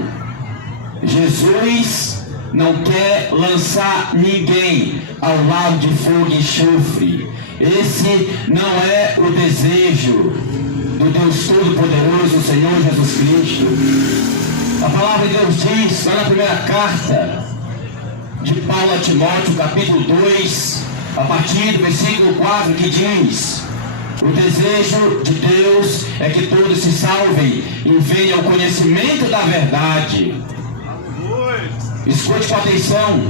Jesus não quer lançar ninguém ao lago de fogo e enxofre. Esse não é o desejo do Deus Todo-Poderoso, o Senhor Jesus Cristo. A palavra de Deus diz, lá na primeira carta de Paulo a Timóteo, capítulo 2, a partir do versículo 4, que diz: o desejo de Deus é que todos se salvem e venham ao conhecimento da verdade. Escute com atenção.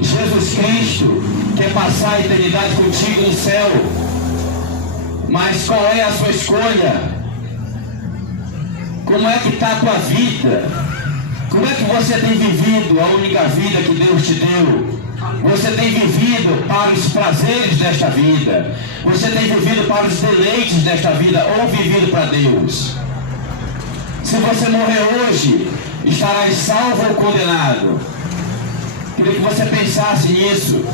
Jesus Cristo quer passar a eternidade contigo no céu. Mas qual é a sua escolha? Como é que está a tua vida? Como é que você tem vivido a única vida que Deus te deu? Você tem vivido para os prazeres desta vida? Você tem vivido para os deleites desta vida ou vivido para Deus? Se você morrer hoje, estarás salvo ou condenado? Queria que você pensasse nisso.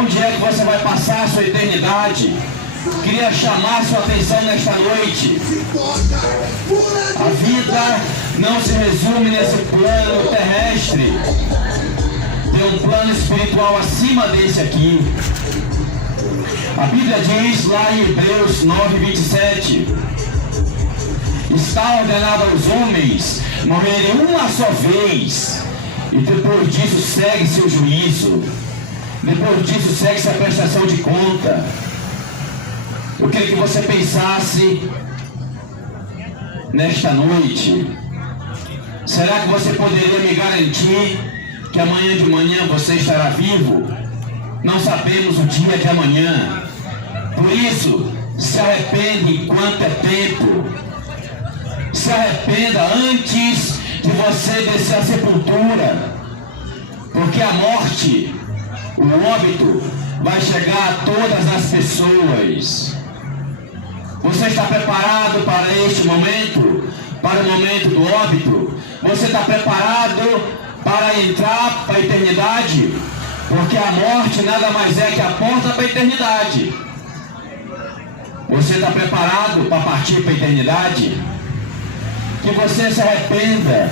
Onde é que você vai passar a sua eternidade? Queria chamar sua atenção nesta noite. A vida não se resume nesse plano terrestre. Tem um plano espiritual acima desse aqui. A Bíblia diz lá em Hebreus 9:27: está ordenado aos homens morrerem uma só vez, e depois disso segue-se o juízo. Depois disso segue-se a prestação de conta. Eu queria que você pensasse nesta noite. Será que você poderia me garantir que amanhã de manhã você estará vivo? Não sabemos o dia de amanhã. Por isso, se arrepende enquanto é tempo. Se arrependa antes de você descer à sepultura. Porque a morte, o óbito, vai chegar a todas as pessoas. Você está preparado para este momento? Para o momento do óbito? Você está preparado para entrar para a eternidade? Porque a morte nada mais é que a porta para a eternidade. Você está preparado para partir para a eternidade? Que você se arrependa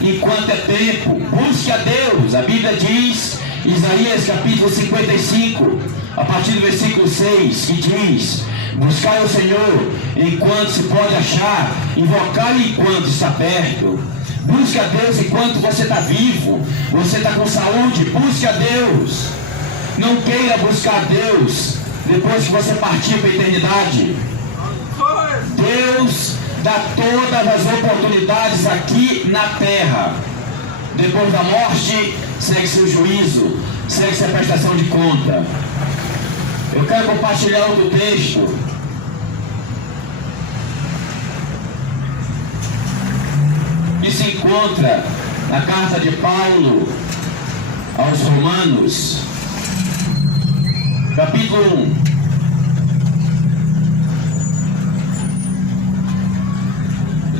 enquanto é tempo. Busque a Deus. A Bíblia diz, Isaías capítulo 55, a partir do versículo 6, que diz: buscai o Senhor enquanto se pode achar, invocai-o enquanto está perto. Busque a Deus enquanto você está vivo, você está com saúde. Busque a Deus. Não queira buscar a Deus depois que você partir para a eternidade. Deus dá todas as oportunidades aqui na terra. Depois da morte, segue-se o juízo, segue-se a prestação de conta. Eu quero compartilhar outro texto. Que se encontra na carta de Paulo aos Romanos, capítulo 1.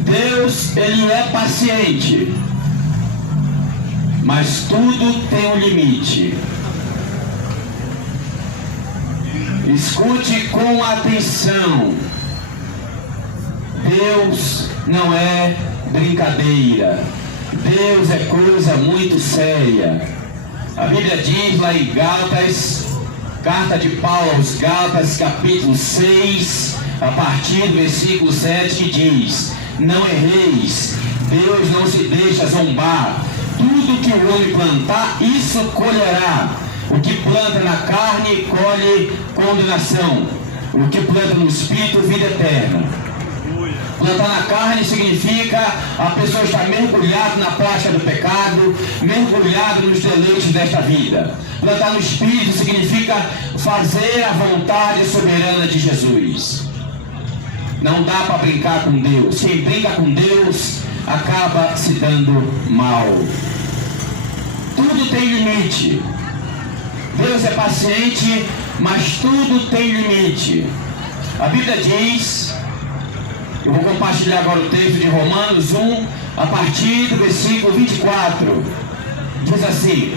Deus, Ele é paciente, mas tudo tem um limite. Escute com atenção. Deus não é brincadeira. Deus é coisa muito séria. A Bíblia diz lá em Gálatas, carta de Paulo aos Gálatas, capítulo 6, a partir do versículo 7, que diz: não erreis, Deus não se deixa zombar. Tudo que o homem plantar, isso colherá. O que planta na carne, colhe condenação. O que planta no espírito, vida eterna. Plantar na carne significa a pessoa estar mergulhada na prática do pecado, mergulhado nos deleites desta vida. Plantar no espírito significa fazer a vontade soberana de Jesus. Não dá para brincar com Deus. Quem brinca com Deus acaba se dando mal. Tudo tem limite. Deus é paciente, mas tudo tem limite. A Bíblia diz, eu vou compartilhar agora o texto de Romanos 1, a partir do versículo 24. Diz assim: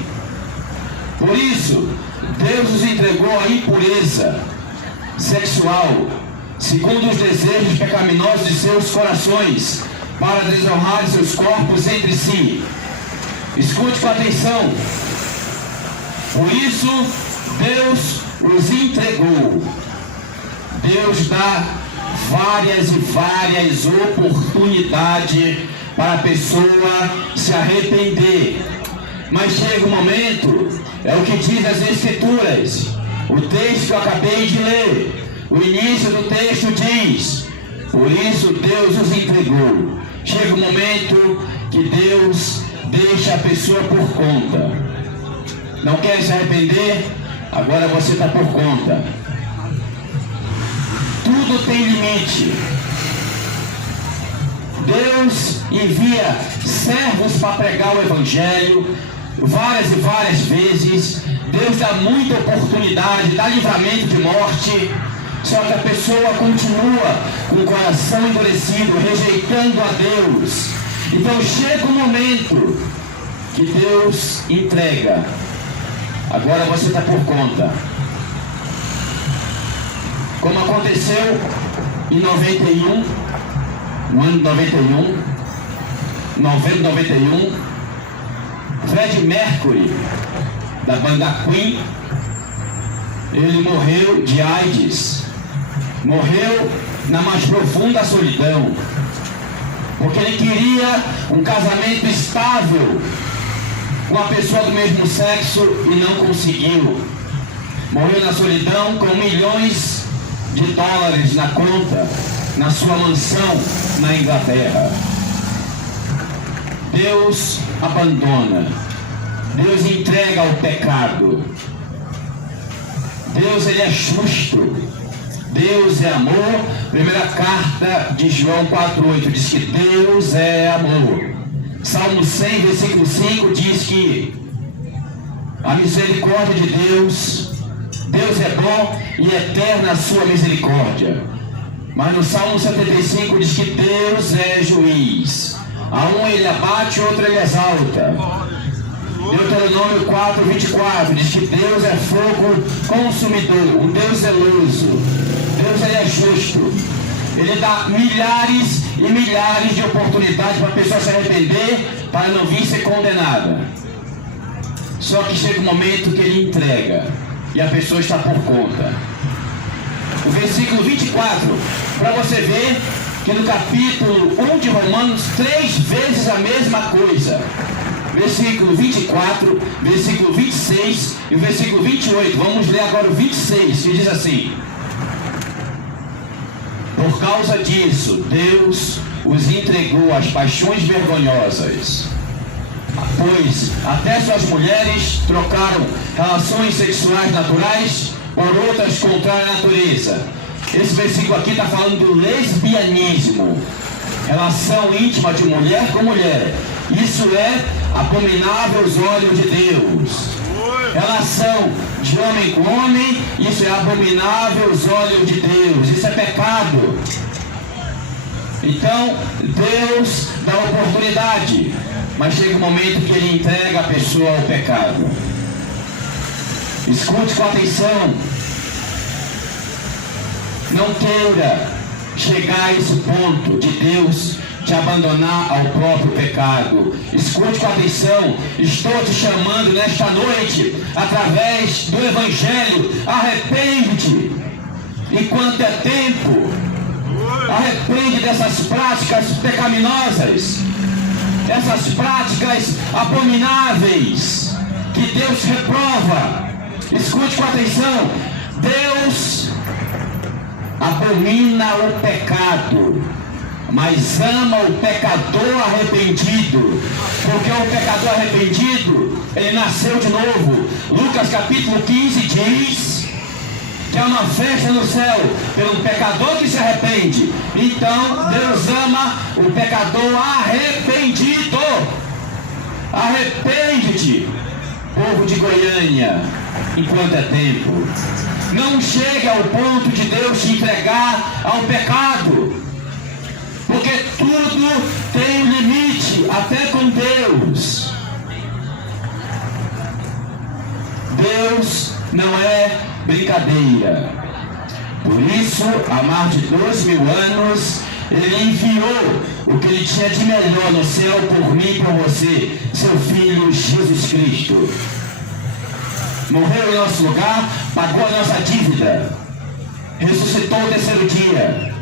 por isso, Deus os entregou à impureza sexual, segundo os desejos pecaminosos de seus corações, para desonrar seus corpos entre si. Escute com atenção. Por isso, Deus os entregou. Deus dá várias e várias oportunidades para a pessoa se arrepender. Mas chega um momento, é o que diz as Escrituras, o texto que eu acabei de ler. O início do texto diz: por isso Deus os entregou. Chega um momento que Deus deixa a pessoa por conta. Não quer se arrepender? Agora você está por conta. tudo tem limite. Deus envia servos para pregar o Evangelho várias e várias vezes. Deus dá muita oportunidade, dá livramento de morte. Só que a pessoa continua com o coração endurecido, rejeitando a Deus. Então chega um momento que Deus entrega. Agora você está por conta. Como aconteceu em 91, no ano de 91, novembro de 91, Fred Mercury, da banda Queen, ele morreu de AIDS. Morreu na mais profunda solidão, porque ele queria um casamento estável com uma pessoa do mesmo sexo e não conseguiu. Morreu na solidão com milhões de dólares na conta, na sua mansão na Inglaterra. Deus abandona, Deus entrega ao pecado. Deus, ele é justo, Deus é amor. Primeira carta de João 4,8 diz que Deus é amor. Salmo 100, versículo 5 diz que a misericórdia de Deus é bom e eterna a sua misericórdia. Mas no Salmo 75 diz que Deus é juiz. A um ele abate, outro ele exalta. Deuteronômio 4:24 diz que Deus é fogo consumidor, um Deus zeloso. Deus, ele é justo. Ele dá milhares e milhares de oportunidades para a pessoa se arrepender, para não vir ser condenada. Só que chega um momento que ele entrega e a pessoa está por conta. O versículo 24, para você ver que no capítulo 1 de Romanos, 3 vezes a mesma coisa. Versículo 24, versículo 26 e o versículo 28. Vamos ler agora o 26, que diz assim: por causa disso, Deus os entregou às paixões vergonhosas, pois até suas mulheres trocaram relações sexuais naturais por outras contrárias à natureza. Esse versículo aqui está falando do lesbianismo, relação íntima de mulher com mulher. Isso é abominável aos olhos de Deus. Relação de homem com homem, isso é abominável aos olhos de Deus. Isso é pecado. Então, Deus dá oportunidade, mas chega um momento que ele entrega a pessoa ao pecado. Escute com atenção. Não queira chegar a esse ponto de Deus te abandonar ao próprio pecado. Escute com atenção. Estou te chamando nesta noite, através do Evangelho. Arrepende-te enquanto é tempo. Arrepende dessas práticas pecaminosas, essas práticas abomináveis que Deus reprova. Escute com atenção. Deus abomina o pecado, mas ama o pecador arrependido, porque o pecador arrependido, ele nasceu de novo. Lucas capítulo 15 diz que é uma festa no céu pelo pecador que se arrepende. Então Deus ama o pecador arrependido. Arrepende-te, povo de Goiânia, enquanto é tempo. Não chegue ao ponto de Deus te entregar ao pecado, porque tudo tem um limite, até com Deus. Deus não é brincadeira. Por isso, há mais de 2.000 anos, ele enviou o que ele tinha de melhor no céu por mim e por você, seu Filho Jesus Cristo. Morreu em nosso lugar, pagou a nossa dívida, ressuscitou o terceiro dia.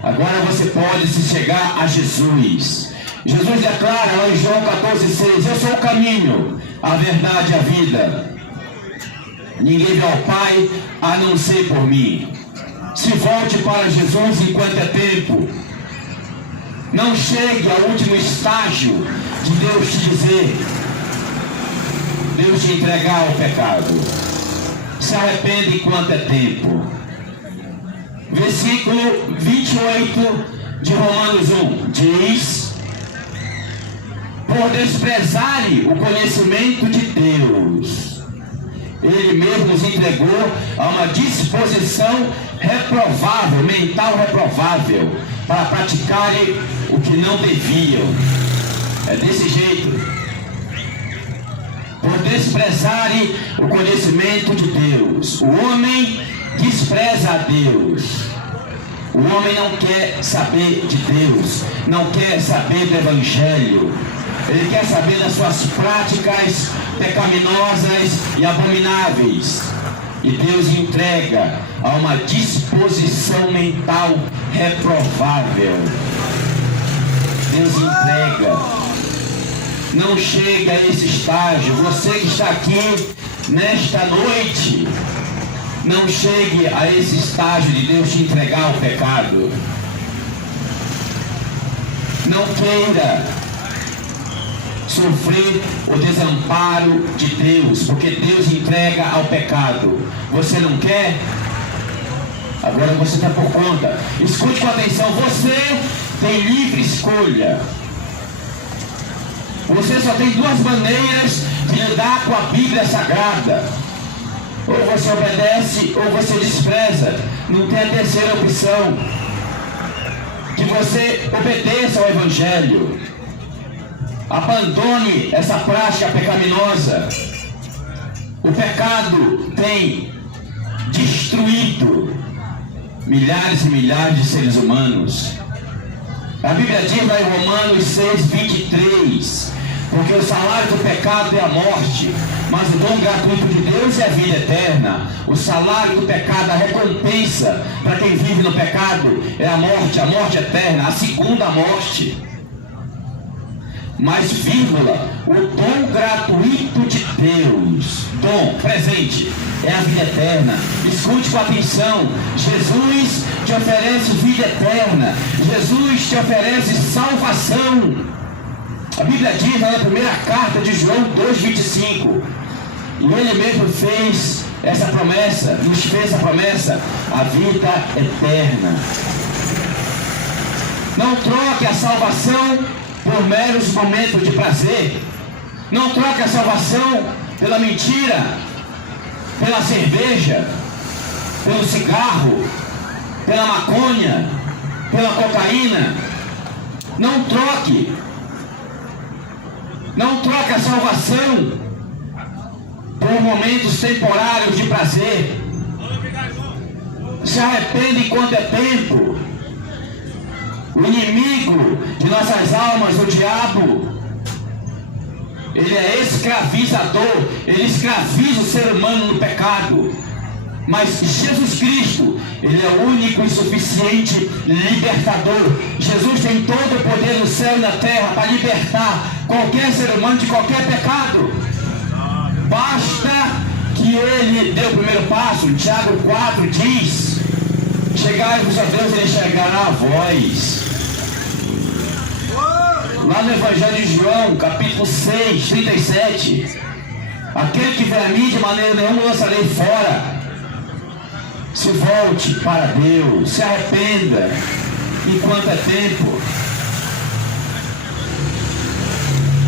Agora você pode se chegar a Jesus. Jesus declara lá em João 14,6: eu sou o caminho, a verdade e a vida. Ninguém vê ao Pai a não ser por mim. Se volte para Jesus enquanto é tempo. Não chegue ao último estágio de Deus te dizer, Deus te entregar ao pecado. Se arrepende enquanto é tempo. versículo 28 de Romanos 1, diz: por desprezarem o conhecimento de Deus, Ele mesmo nos entregou a uma disposição reprovável, mental reprovável, para praticarem o que não deviam. É desse jeito. Por desprezarem o conhecimento de Deus. O homem despreza a Deus. O homem não quer saber de Deus, não quer saber do Evangelho. Ele quer saber das suas práticas pecaminosas e abomináveis. E Deus entrega a uma disposição mental reprovável. Deus entrega. Não chega a esse estágio. Você que está aqui nesta noite, não chegue a esse estágio de Deus te entregar o pecado. Não queira sofrer o desamparo de Deus, porque Deus entrega ao pecado. Você não quer? Agora você está por conta. Escute com atenção. Você tem livre escolha. Você só tem duas maneiras de lidar com a Bíblia Sagrada. Ou você obedece ou você despreza. Não tem a terceira opção. Que você obedeça ao Evangelho. Abandone essa prática pecaminosa. O pecado tem destruído milhares e milhares de seres humanos. A Bíblia diz lá em Romanos 6:23, porque o salário do pecado é a morte, mas o dom gratuito de Deus é a vida eterna. O salário do pecado, a recompensa para quem vive no pecado é a morte eterna, a segunda morte. Mas, vírgula, o dom gratuito de Deus, dom, presente, é a vida eterna. Escute com atenção. Jesus te oferece vida eterna. Jesus te oferece salvação. A Bíblia diz lá na primeira carta de João 2:25, e Ele mesmo fez essa promessa, nos fez a promessa, a vida eterna. Não troque a salvação por meros momentos de prazer. Não troque a salvação pela mentira, pela cerveja, pelo cigarro, pela maconha, pela cocaína. Não troque. Não troque a salvação por momentos temporários de prazer. Se arrependa enquanto é tempo. O inimigo de nossas almas, o diabo, ele é escravizador. Ele escraviza o ser humano no pecado. Mas Jesus Cristo, Ele é o único e suficiente libertador. Jesus tem todo o poder no céu e na terra para libertar qualquer ser humano de qualquer pecado. Basta que Ele dê o primeiro passo. Tiago 4 diz: chegai-vos a Deus, Ele chegará a vós. Lá no Evangelho de João, capítulo 6, 37, aquele que vem a mim, de maneira nenhuma lançarei fora. Se volte para Deus, se arrependa enquanto é tempo.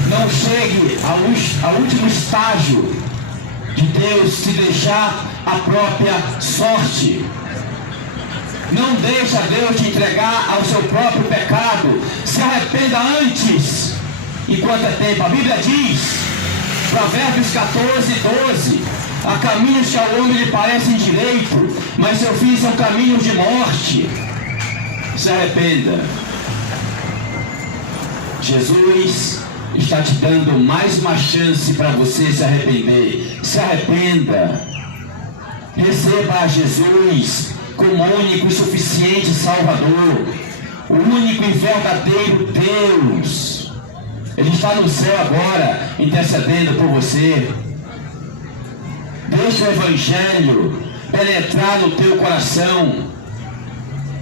Não chegue ao último estágio de Deus te deixar a própria sorte. Não deixa Deus te entregar ao seu próprio pecado. Se arrependa antes, enquanto é tempo. A Bíblia diz, Provérbios 14:12, há caminhos que ao homem lhe parecem direito, mas seu fim são caminhos de morte. Se arrependa. Jesus está te dando mais uma chance para você se arrepender. Se arrependa. Receba a Jesus como único e suficiente Salvador, o único e verdadeiro Deus. Ele está no céu agora, intercedendo por você. Deixa o Evangelho penetrar no teu coração.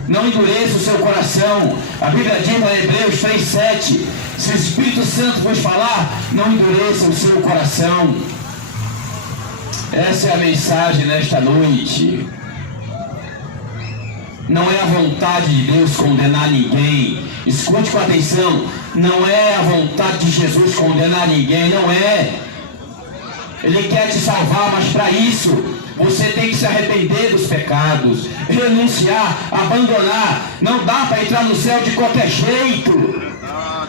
Não endureça o seu coração. A Bíblia diz em Hebreus 3:7, se o Espírito Santo vos falar, não endureça o seu coração. Essa é a mensagem nesta noite. Não é a vontade de Deus condenar ninguém. Escute com atenção. Não é a vontade de Jesus condenar ninguém. Não é. Ele quer te salvar, mas para isso você tem que se arrepender dos pecados, renunciar, abandonar. Não dá para entrar no céu de qualquer jeito.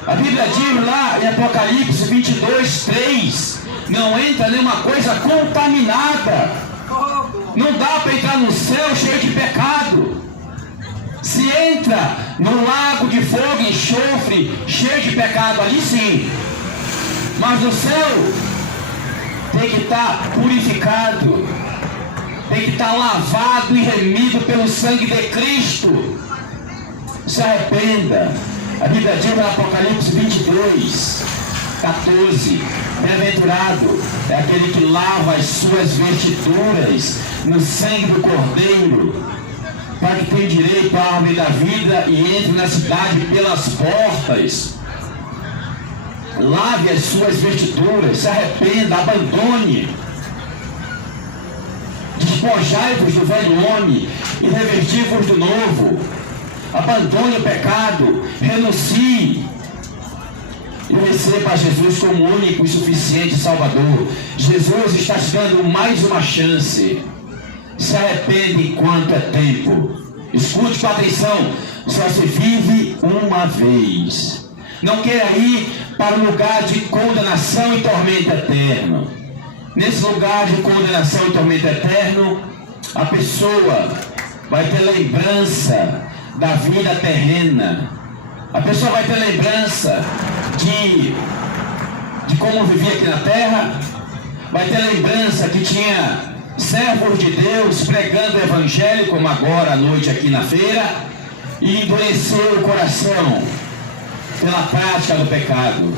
A Bíblia diz lá em Apocalipse 22:3, não entra nenhuma coisa contaminada. Não dá para entrar no céu cheio de pecado. Se entra no lago de fogo e enxofre cheio de pecado, ali sim. Mas no céu tem que estar purificado, tem que estar lavado e remido pelo sangue de Cristo. Se arrependa. A Bíblia diz no Apocalipse 22:14, bem-aventurado é aquele que lava as suas vestiduras no sangue do Cordeiro, para que tenha direito à árvore da vida e entre na cidade pelas portas. Lave as suas vestiduras, se arrependa, abandone. Despojai-vos do velho homem e revesti-vos do novo. Abandone o pecado, renuncie e receba Jesus como único e suficiente Salvador. Jesus está te dando mais uma chance. Se arrepende enquanto é tempo. Escute com atenção, só se vive uma vez. Não queira ir para um lugar de condenação e tormento eterno. Nesse lugar de condenação e tormento eterno, a pessoa vai ter lembrança da vida terrena. A pessoa vai ter lembrança de como vivia aqui na terra. Vai ter lembrança que tinha servos de Deus pregando o evangelho, como agora à noite aqui na feira, e endureceu o coração pela prática do pecado.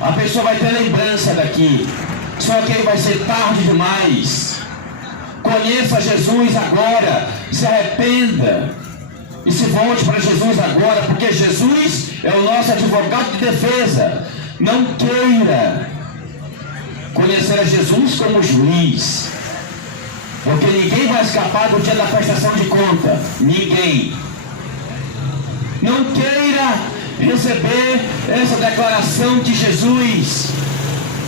A pessoa vai ter lembrança daqui, só que aí vai ser tarde demais. Conheça Jesus agora, se arrependa e se volte para Jesus agora, porque Jesus é o nosso advogado de defesa. Não queira conhecer a Jesus como juiz, porque ninguém vai escapar do dia da prestação de conta. Ninguém. Não queira receber essa declaração de Jesus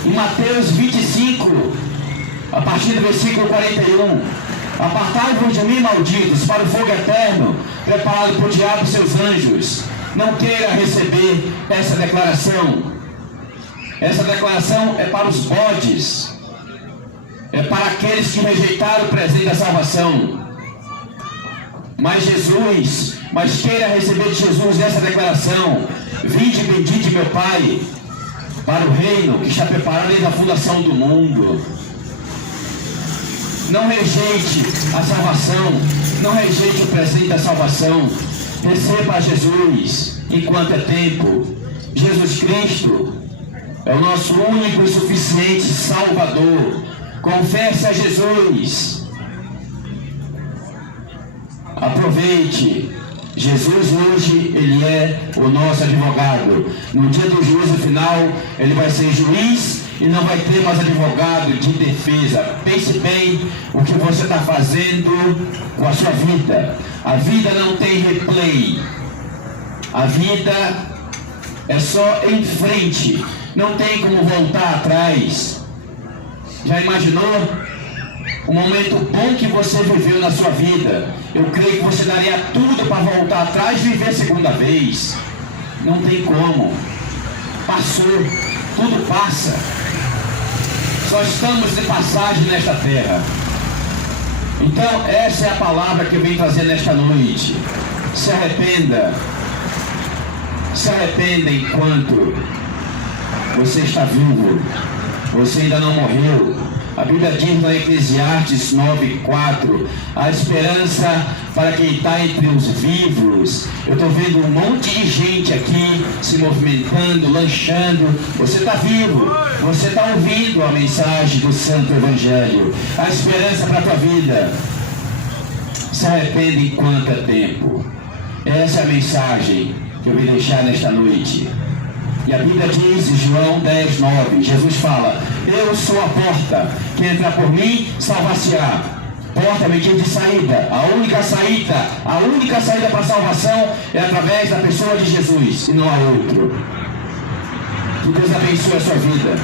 em Mateus 25, a partir do versículo 41. Apartai-vos de mim, malditos, para o fogo eterno, preparado por o diabo e seus anjos. Não queira receber essa declaração. Essa declaração é para os bodes. É para aqueles que rejeitaram o presente da salvação. Mas queira receber de Jesus essa declaração: vinde bendito meu Pai, para o reino que está preparado desde a fundação do mundo. Não rejeite a salvação, não rejeite o presente da salvação. Receba Jesus enquanto é tempo. Jesus Cristo é o nosso único e suficiente Salvador. Confesse a Jesus. Aproveite. Jesus hoje, Ele é o nosso advogado. No dia do juízo final, Ele vai ser juiz e não vai ter mais advogado de defesa. Pense bem o que você está fazendo com a sua vida. A vida não tem replay. A vida é só em frente. Não tem como voltar atrás. Já imaginou o momento bom que você viveu na sua vida? Eu creio que você daria tudo para voltar atrás e viver a segunda vez. Não tem como. Passou. Tudo passa. Só estamos de passagem nesta terra. Então essa é a palavra que eu venho trazer nesta noite. Se arrependa. Se arrependa enquanto você está vivo. Você ainda não morreu. A Bíblia diz em Eclesiastes 9:4, a esperança para quem está entre os vivos. Eu estou vendo um monte de gente aqui se movimentando, lanchando. Você está vivo, você está ouvindo a mensagem do Santo Evangelho. A esperança para a tua vida. Se arrependa enquanto é tempo. Essa é a mensagem que eu vim deixar nesta noite. E a Bíblia diz em João 10:9, Jesus fala: eu sou a porta, quem entrar por mim salvar-se-á. porta medida de saída. A única saída para a salvação é através da pessoa de Jesus e não há outro. Que Deus abençoe a sua vida.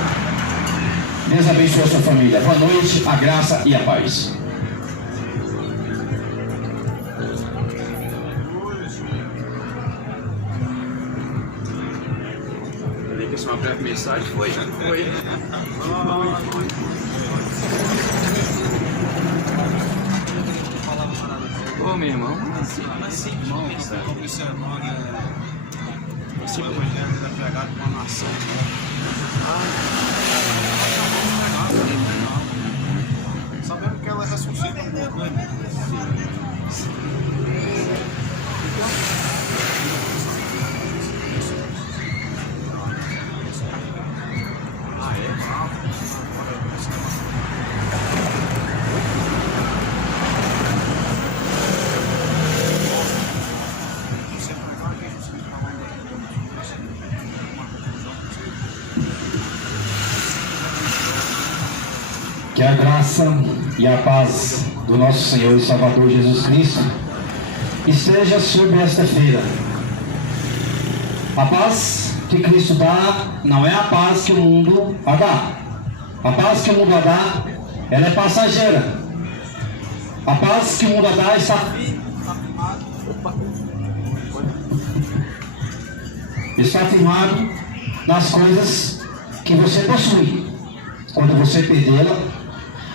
Deus abençoe a sua família. Boa noite, a graça e a paz. Isso é uma breve mensagem, foi. Ô, meu irmão, O evangelho é pregado para uma nação. Sabemos que ela ressuscita um pouco, né? Que a graça e a paz do nosso Senhor e Salvador Jesus Cristo esteja sobre esta feira. A paz que Cristo dá não é a paz que o mundo a dá. A paz que o mundo a dá, ela é passageira. A paz que o mundo a dá está firmado nas coisas que você possui. Quando você perdê-la,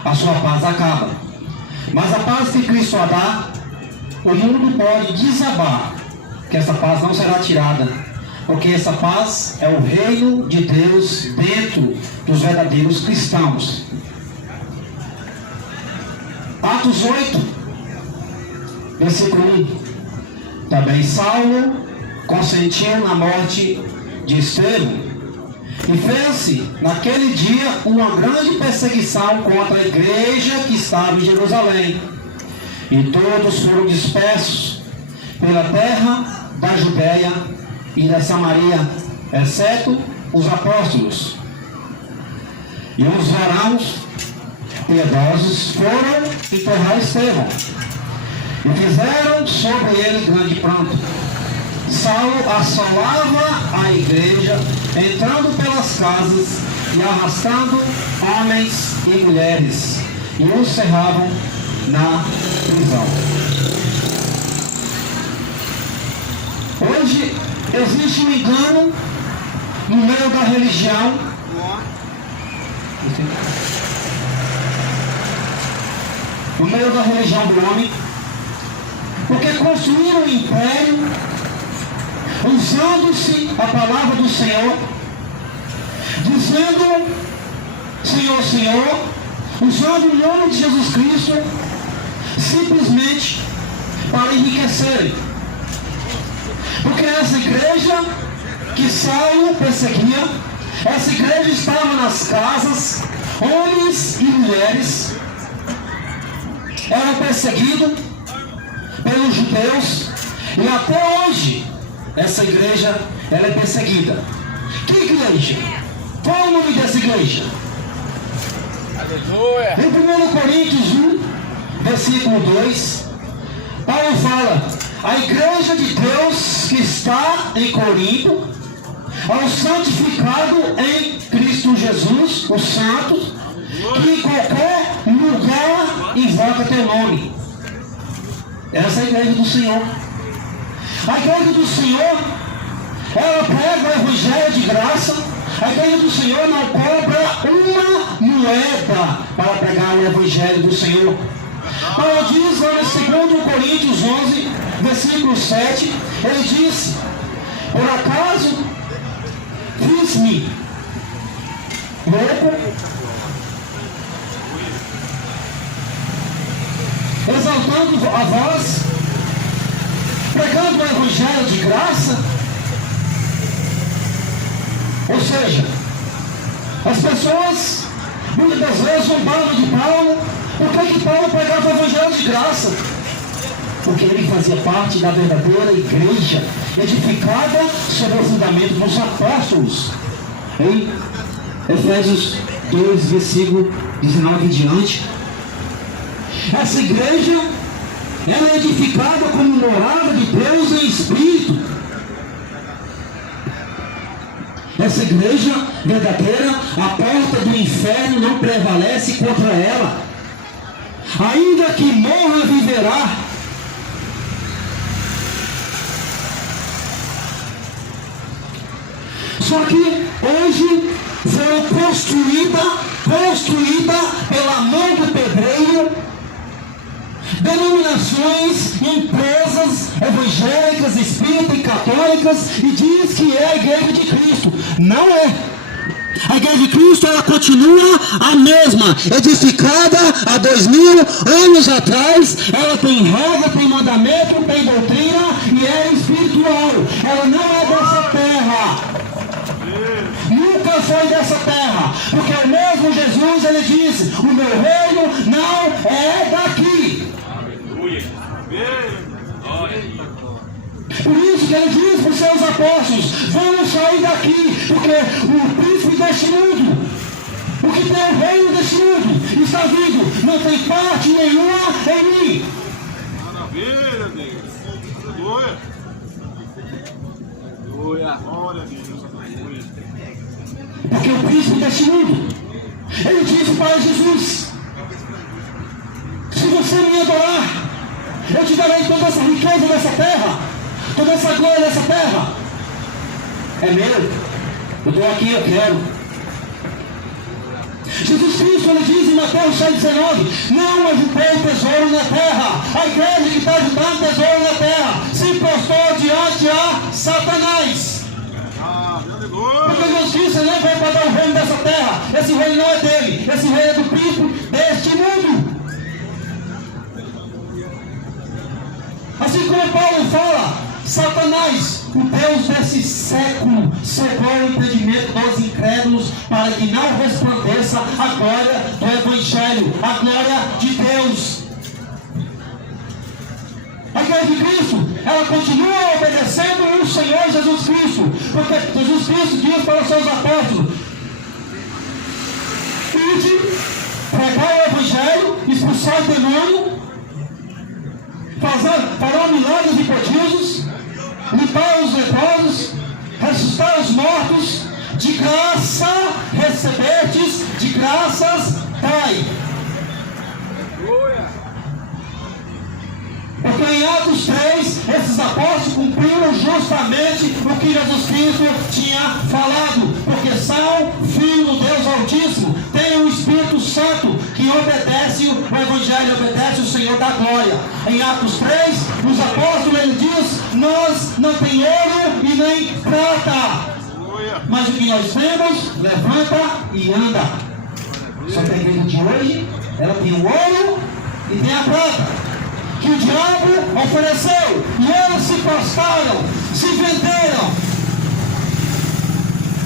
a sua paz acaba. Mas a paz que Cristo a dá, o mundo pode desabar, que essa paz não será tirada, porque essa paz é o reino de Deus dentro dos verdadeiros cristãos. Atos 8, versículo 1. Também Saulo consentiu na morte de Estevão, e fez-se naquele dia uma grande perseguição contra a igreja que estava em Jerusalém. E todos foram dispersos pela terra da Judéia e da Samaria, exceto os apóstolos. E os varões piedosos foram enterrar Estevão, e fizeram sobre ele grande pranto. Saulo assolava a igreja, entrando pelas casas e arrastando homens e mulheres, e os cerravam na prisão. Hoje existe um engano no meio da religião. No meio da religião do homem, porque construíram um império usando-se a palavra do Senhor, dizendo Senhor, Senhor, usando o nome de Jesus Cristo, simplesmente para enriquecerem. Porque essa igreja que Saulo perseguia, essa igreja estava nas casas, homens e mulheres eram perseguidos pelos judeus, e até hoje essa igreja ela é perseguida. Que igreja? Qual é o nome dessa igreja? Aleluia! Em 1 Coríntios 1, versículo 2, Paulo fala: a igreja de Deus que está em Corinto, ao santificado em Cristo Jesus, os santos, que em qualquer lugar invoca teu nome. Essa é a igreja do Senhor. A igreja do Senhor, ela prega o evangelho de graça. A igreja do Senhor não cobra uma moeda para pregar o evangelho do Senhor. Paulo diz lá em 2 Coríntios 11, versículo 7, ele diz: por acaso fiz-me louco, exaltando a voz, pregando o evangelho de graça? Ou seja, as pessoas muitas das vezes zombavam de Paulo. Por que Paulo pregava o evangelho de graça? Porque ele fazia parte da verdadeira igreja, edificada sobre o fundamento dos apóstolos. Em Efésios 2, versículo 19 em diante. Essa igreja, ela é edificada como morada de Deus em espírito. Essa igreja verdadeira, a porta do inferno não prevalece contra ela. Ainda que morra, viverá. Só que hoje foi construída pela mão do pedreiro, denominações, empresas evangélicas, espíritas e católicas, e diz que é a igreja de Cristo. Não é. A igreja de Cristo, ela continua a mesma, edificada há 2000 anos atrás. Ela tem regra, tem mandamento, tem doutrina e é espiritual. Ela não é dessa terra. Nunca foi dessa terra, porque o mesmo Jesus, ele disse: o meu reino não é daqui. Por isso que ele diz para os seus apóstolos: vamos sair daqui, porque o príncipe deste mundo, o que tem o reino deste mundo, está vindo, não tem parte nenhuma em mim. Maravilha, Deus. Aleluia. Aleluia. Glória a Deus. Aleluia. Porque o príncipe deste mundo, ele disse para Jesus: se você me adorar, eu te darei toda essa riqueza dessa terra, toda essa glória dessa terra. É meu, eu estou aqui, eu quero. Jesus Cristo, ele diz em Mateus 6,19: não ajudei tesouro na terra. A igreja que está ajudando tesouro na terra se prostrou diante a Satanás. Porque Jesus Cristo não veio para dar o reino dessa terra. Esse reino não é dele, esse reino é do príncipe deste mundo. Assim como Paulo fala, Satanás, o Deus desse século, cegou o entendimento dos incrédulos para que não resplandeça a glória do Evangelho, a glória de Deus. A igreja de Cristo, ela continua obedecendo o Senhor Jesus Cristo, porque Jesus Cristo diz para os seus apóstolos: ide, pregar o Evangelho, expulsar o demônio, fará milagres e prodígios, limpar os leprosos, ressuscitar os mortos, de graça recebestes, de graças dai. Porque em Atos 3, esses apóstolos cumpriram justamente o que Jesus Cristo tinha falado, porque são filhos do Deus Altíssimo, tem o Espírito Santo que obedece o Evangelho, obedece o Senhor da glória. Em Atos 3, os apóstolos, ele diz: nós não tem ouro e nem prata, mas o que nós temos, levanta e anda. Só que a igreja de hoje, ela tem o ouro e tem a prata, que o diabo ofereceu, e eles se prostraram, se venderam,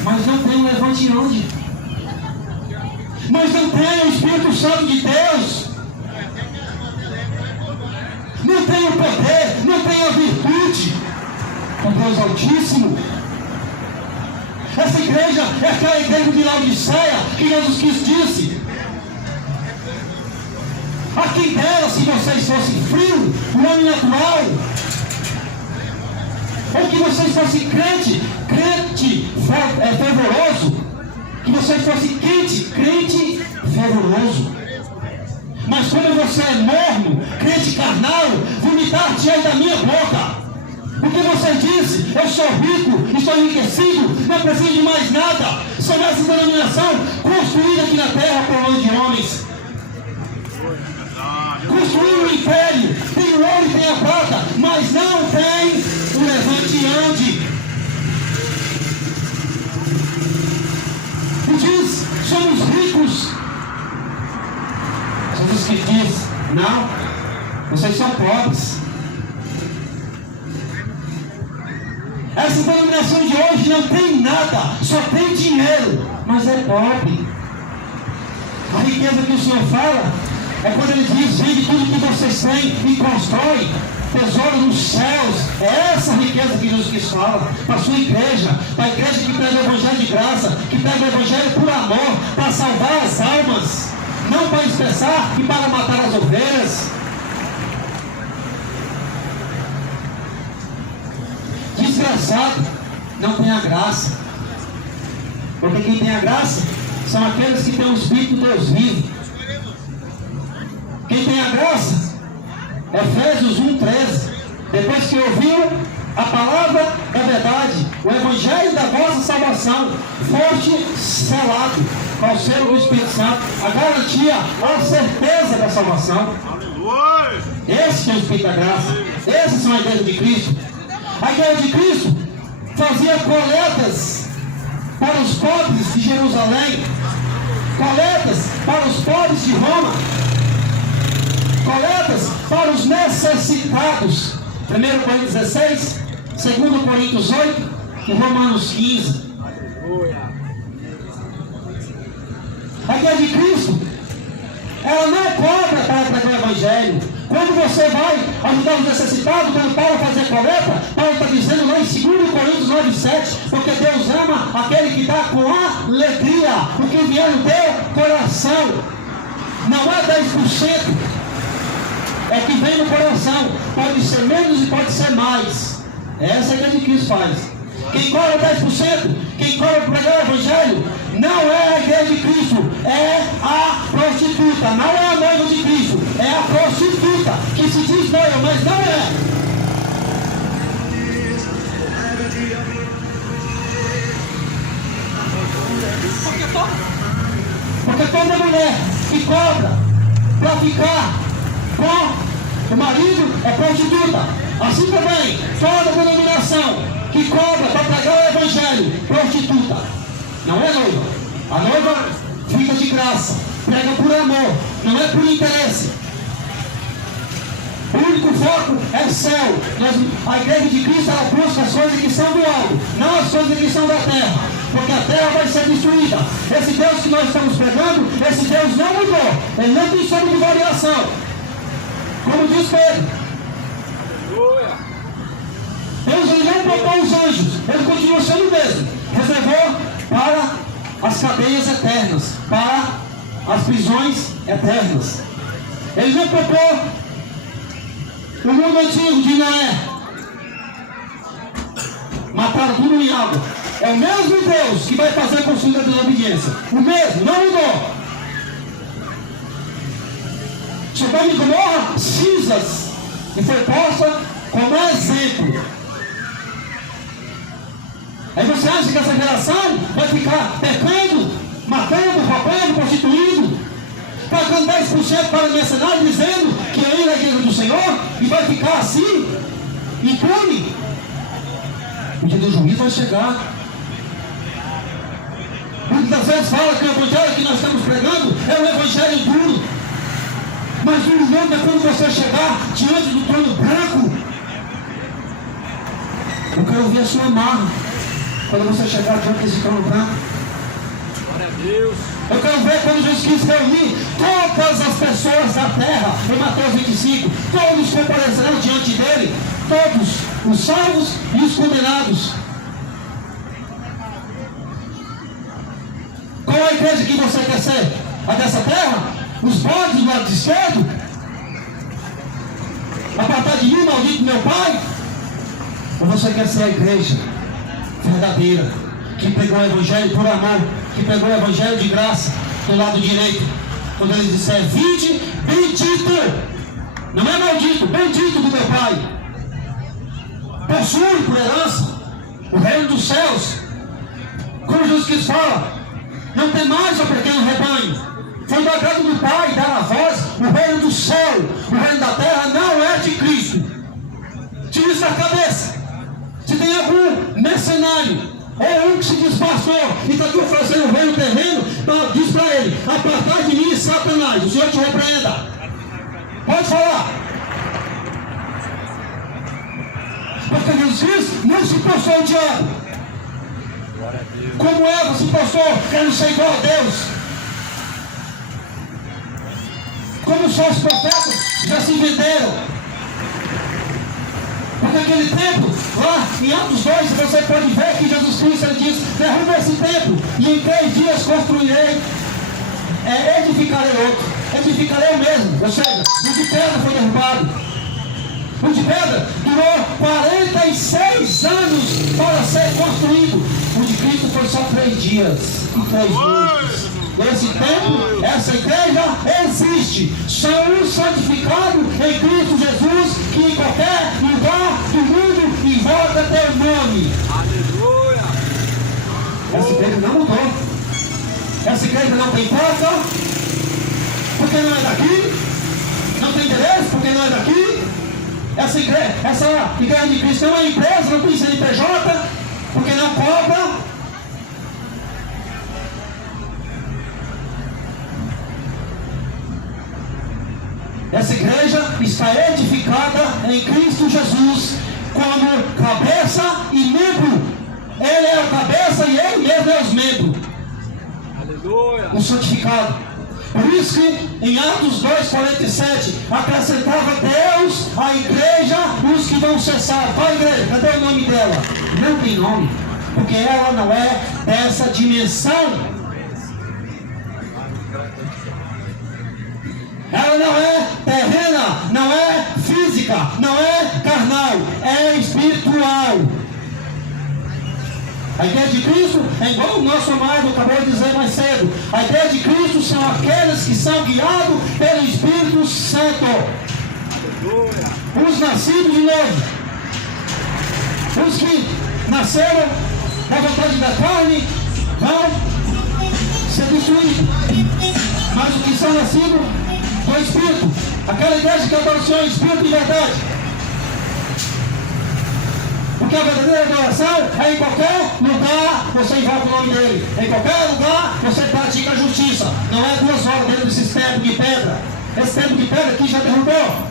mas não tem o levante onde? Mas não tem o Espírito Santo de Deus, não tem o poder, não tem a virtude do Deus Altíssimo. Essa igreja é aquela igreja de Laodiceia que Jesus Cristo disse: a quem dera se vocês fossem frios, o homem natural, ou que vocês fossem crente fervoroso, que vocês fossem crente fervoroso. Mas quando você é morno, crente carnal, vomitar-te-ei da minha boca. Porque você disse: eu sou rico, estou enriquecido, não preciso de mais nada. Sou essa denominação construída aqui na terra por mão de homens. Construir o império, tem o ouro e tem a prata, mas não tem o levante e ande. E diz: somos ricos. Jesus que diz: não, vocês são pobres. Essa denominação de hoje não tem nada, só tem dinheiro, mas é pobre. A riqueza que o Senhor fala é quando ele diz: vende tudo que vocês têm e constrói tesouro nos céus. É essa riqueza que Jesus Cristo fala para a sua igreja, para a igreja que prega o Evangelho de graça, que prega o Evangelho por amor, para salvar as almas. não para dispersar e para matar as ovelhas. Desgraçado não tem a graça, porque quem tem a graça são aqueles que têm o Espírito de Deus vivo. Quem tem a graça, Efésios 1:13, depois que ouviu a palavra da verdade, o evangelho da vossa salvação, foste selado ao selo do Espírito Santo, a garantia, a certeza da salvação. Aleluia! Esse é o Espírito da graça. Esses são a igreja de Cristo. A igreja de Cristo fazia coletas para os pobres de Jerusalém, coletas para os pobres de Roma, coletas para os necessitados. 1 Coríntios 16, 2 Coríntios 8 e Romanos 15. A igreja de Cristo, ela não cobra para pregar o evangelho. Quando você vai ajudar os necessitados, quando Paulo fazia coleta, Paulo está dizendo lá em 2 Coríntios 9:7, porque Deus ama aquele que dá com alegria, o que vier no teu coração. Não é 10%, é o que vem no coração. Pode ser menos e pode ser mais. Essa é a igreja de Cristo faz. Quem cobra 10%, quem cobra para pregar o evangelho, não é a igreja de Cristo, é a prostituta, não é a noiva de Cristo, é a prostituta, que se diz noiva, mas não é. Porque toda mulher que cobra para ficar com o marido é prostituta. Assim também, toda denominação que cobra para pregar o evangelho, prostituta. Não é noiva. A noiva fica de graça, prega por amor, não é por interesse. O único foco é o céu. A igreja de Cristo, ela busca as coisas que são do alto, não as coisas que são da terra, porque a terra vai ser destruída. Esse Deus que nós estamos pregando, esse Deus não mudou, ele não tem sombra de variação, como diz Pedro. Deus, ele não poupou os anjos, ele continua sendo o mesmo. Reservou para as cadeias eternas, para as prisões eternas. Ele não poupou o mundo antigo de Noé. Mataram tudo em água. É o mesmo Deus que vai fazer com sua desobediência. O mesmo, não mudou. Sodoma e Gomorra, cinzas, e foi posta como exemplo. Aí você acha que essa geração vai ficar pecando, matando, roubando, prostituindo, pagando 10% para mercenário, dizendo que é na igreja do Senhor, e vai ficar assim, impune? O dia do juízo vai chegar. Muitas vezes fala que o evangelho que nós estamos pregando é um evangelho duro. Mas o momento é quando você chegar diante do trono branco. Eu quero ver a sua marra quando você chegar diante desse trono branco. Glória a Deus. Eu quero ver quando Jesus Cristo reunir todas as pessoas da terra, em Mateus 25, todos comparecerão diante dele, todos, os salvos e os condenados. Qual é a igreja que você quer ser? A dessa terra? Os bodes do lado esquerdo? Apartar de mim, maldito meu Pai? Ou você quer ser a igreja verdadeira, que pegou o evangelho por amor, que pegou o evangelho de graça do lado direito? Quando ele disser, vinde, bendito, não é maldito, bendito do meu Pai, possui por herança o reino dos céus. Como Jesus Cristo fala, não tem mais o pequeno rebanho. Foi do agrado do Pai dar a vós o reino do céu. O reino da terra não é de Cristo. Tira isso da cabeça. Se tem algum mercenário ou um que se diz pastor e está aqui oferecendo o reino terreno, diz para ele, apartai de mim, Satanás, o Senhor te repreenda. Pode falar. Porque Jesus Cristo não se postou ao diabo. Como Eva se postou, quero ser igual a Deus. Como só os profetas já se venderam. Porque aquele templo, lá em Atos 2, você pode ver que Jesus Cristo ele diz, derruba esse templo e em 3 dias construirei, edificarei outro. edificarei o mesmo. Ou seja, o de pedra foi derrubado. O de pedra durou 46 anos para ser construído. O de Cristo foi só 3 dias e 3 noites. Esse templo, essa igreja existe. São os santificados em Cristo Jesus, que em qualquer lugar do mundo invoca teu nome. Aleluia! Essa igreja não mudou. Essa igreja não tem placa, porque não é daqui. Não tem endereço, porque não é daqui. Essa igreja de Cristo não é empresa, não tem CNPJ, porque não cobra. Essa igreja está edificada em Cristo Jesus como cabeça e membro. Ele é o cabeça e ele mesmo é os membros. Aleluia! O santificado. Por isso que em Atos 2,47 acrescentava Deus à igreja os que vão cessar. Qual a igreja? Cadê o nome dela? Não tem nome, porque ela não é dessa dimensão. Ela não é terrena, não é física, não é carnal, é espiritual. A ideia de Cristo é igual o nosso amado acabou de dizer mais cedo. A ideia de Cristo são aqueles que são guiados pelo Espírito Santo. Os nascidos de novo. Os que nasceram da vontade da carne vão ser destruídos. Mas os que são nascidos do Espírito, aquela igreja que adora o Senhor em Espírito e verdade. Porque a verdadeira adoração é em qualquer lugar você invoca o nome dele. Em qualquer lugar você pratica a justiça. Não é 2 horas dentro desse templo de pedra. Esse templo de pedra aqui já derrubou.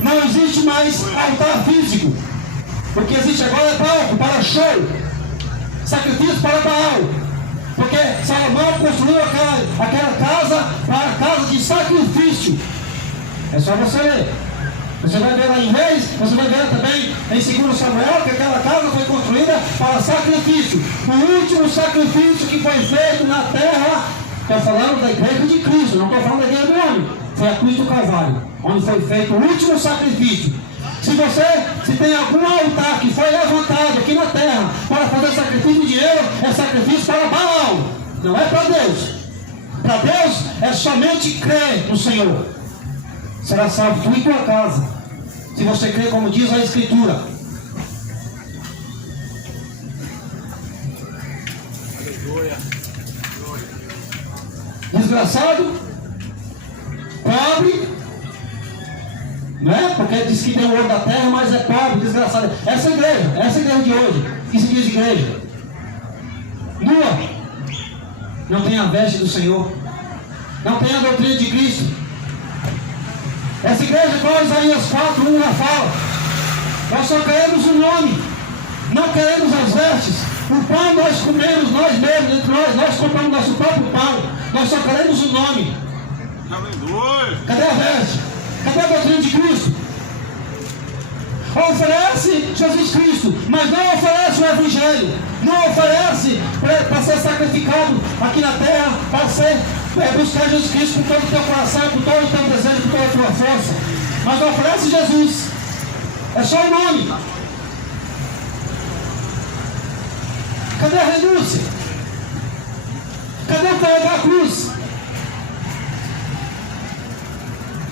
Não existe mais altar físico. O que existe agora é palco para show. Sacrifício para Baal. Porque Salomão construiu aquela casa para casa de sacrifício. É só você ler. Você vai ver lá em Reis, você vai ver também em 2 Samuel que aquela casa foi construída para sacrifício. O último sacrifício que foi feito na terra, estou falando da igreja de Cristo, não estou falando da igreja do homem, foi a cruz do Calvário, onde foi feito o último sacrifício. Se tem algum altar que foi levantado aqui na terra para fazer sacrifício de dinheiro, é sacrifício para Baal, não é para Deus. Para Deus é somente crer no Senhor. Será salvo tu e tua casa, se você crer como diz a Escritura. Desgraçado, pobre, não é? Porque diz que tem o ouro da terra, mas é pobre, desgraçado. Essa igreja de hoje, que se diz igreja, nua, não tem a veste do Senhor, não tem a doutrina de Cristo. Essa igreja, qual Isaías 4:1 lá fala, nós só queremos o nome, não queremos as vestes. O pão nós comemos, nós mesmos, entre nós compramos nosso próprio pão, nós só queremos o nome. Cadê a veste? Cadê a doutrina de Cristo? Oferece Jesus Cristo, mas não oferece o Evangelho, não oferece para ser sacrificado aqui na terra, para ser buscar Jesus Cristo com todo o teu coração, com todo o teu desejo, com toda a tua força, mas não oferece Jesus, é só o nome. Cadê a renúncia? Cadê o carregar a cruz?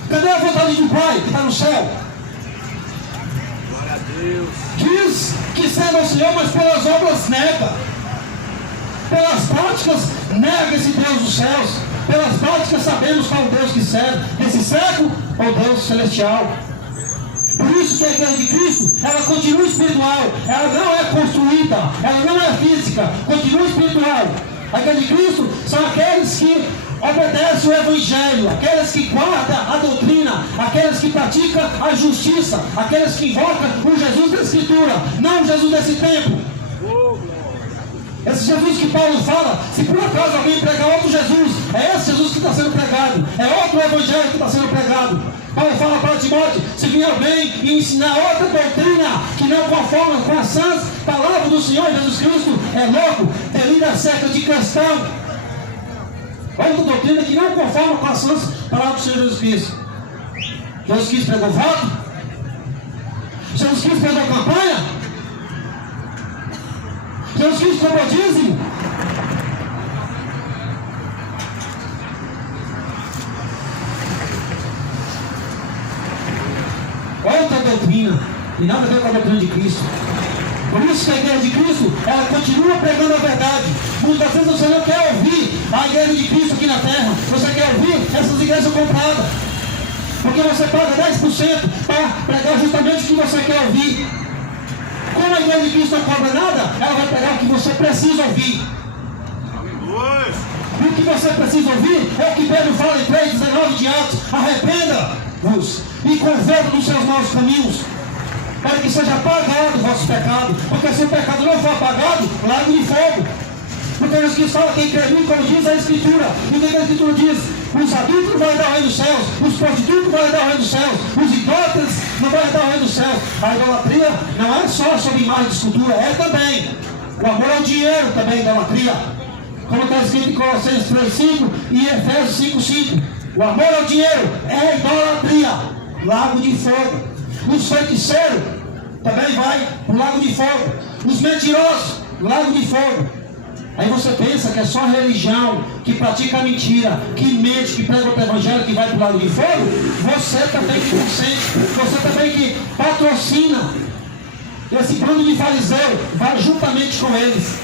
Cadê a vontade do Pai que está no céu? Glória a Deus. Diz que serve ao Senhor, mas pelas obras nega. Pelas práticas nega esse Deus dos céus. Pelas práticas sabemos qual é o Deus que serve. Esse século ou Deus celestial. Por isso que a igreja de Cristo, ela continua espiritual. Ela não é construída, ela não é física, continua espiritual. A igreja de Cristo são aqueles que obedecem o Evangelho, aqueles que guardam a doutrina, aqueles que praticam a justiça, aqueles que invocam o Jesus da Escritura, não o Jesus desse tempo. Esse Jesus que Paulo fala, se por acaso alguém pregar outro Jesus, é esse Jesus que está sendo pregado, é outro Evangelho que está sendo pregado. Paulo fala para Timóteo, se vier alguém e ensinar outra doutrina que não conforma com as sãs palavras do Senhor Jesus Cristo, é louco, delira acerca de cristão. outra doutrina que não conforma com as santas palavras do Senhor Jesus Cristo. Jesus Cristo pregou voto? Jesus Cristo pregou campanha? Jesus Cristo pregou dízimo? Outra doutrina, e nada a ver com a doutrina de Cristo. Por isso que a igreja de Cristo, ela continua pregando a verdade. Muitas vezes você não quer ouvir a igreja de Cristo aqui na terra. Você quer ouvir essas igrejas compradas. Porque você paga 10% para pregar justamente o que você quer ouvir. Como a igreja de Cristo não cobra nada, ela vai pregar o que você precisa ouvir. E o que você precisa ouvir é o que Pedro fala em 3,19 de Atos. Arrependa-vos e convertam dos seus maus caminhos, para que seja apagado o vosso pecado. Porque se o pecado não for apagado, lago de fogo. Porque Jesus Cristo fala, quem crê em mim, como diz a Escritura. E o que a Escritura diz? Os adultos vão dar o reino dos céus, os prostitutos vão dar o reino dos céus, os idólatras não vão dar o reino dos céus. A idolatria não é só sobre imagem de escultura, é também. O amor ao dinheiro também é idolatria. Como está escrito em Colossenses 3,5 e Efésios 5,5. O amor ao dinheiro é idolatria. Lago de fogo. Os feiticeiros também vai para o lago de fogo. Os mentirosos, lago de fogo. Aí você pensa que é só a religião que pratica a mentira, que mente, que prega o evangelho, que vai para o lago de fogo. Você também que consente, você também que patrocina esse bando de fariseu, vai juntamente com eles.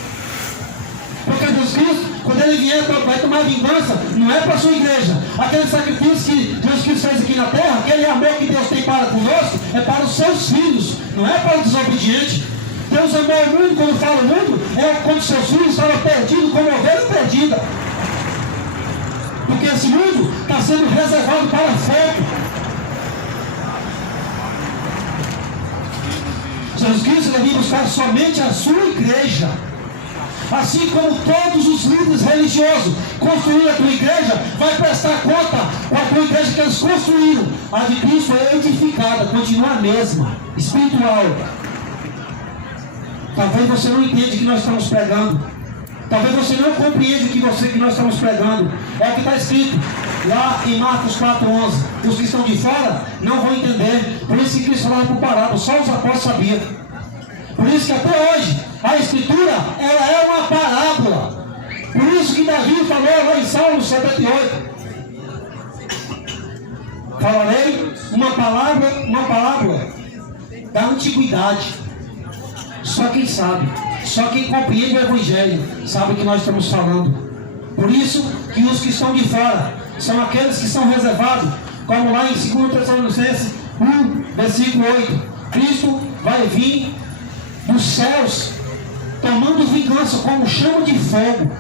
Porque Jesus Cristo, quando ele vier, vai tomar vingança, não é para a sua igreja. Aquele sacrifício que Jesus Cristo fez aqui na terra, aquele amor que Deus tem para conosco, é para os seus filhos, não é para o desobediente. Deus amou o mundo, quando fala o mundo, é quando seus filhos estavam perdidos, como ovelha perdida. Porque esse mundo está sendo reservado para fogo. Jesus Cristo deve buscar somente a sua igreja. Assim como todos os líderes religiosos construíram a tua igreja, vai prestar conta com a tua igreja que eles construíram. A de Cristo é edificada, continua a mesma, espiritual. Talvez você não entenda o que nós estamos pregando. Talvez você não compreenda o que nós estamos pregando. É o que está escrito lá em Marcos 4,11. Os que estão de fora não vão entender. Por isso que Cristo falava por parábola, só os apóstolos sabiam. Por isso que até hoje a Escritura, ela é uma parábola. Por isso que Davi falou lá em Salmo 78. Falarei uma palavra da antiguidade. Só quem sabe, só quem compreende o Evangelho sabe o que nós estamos falando. Por isso que os que estão de fora são aqueles que são reservados, como lá em 2 Tessalonicenses 1, versículo 8. Cristo vai vir dos céus, tomando vingança como chama de fogo.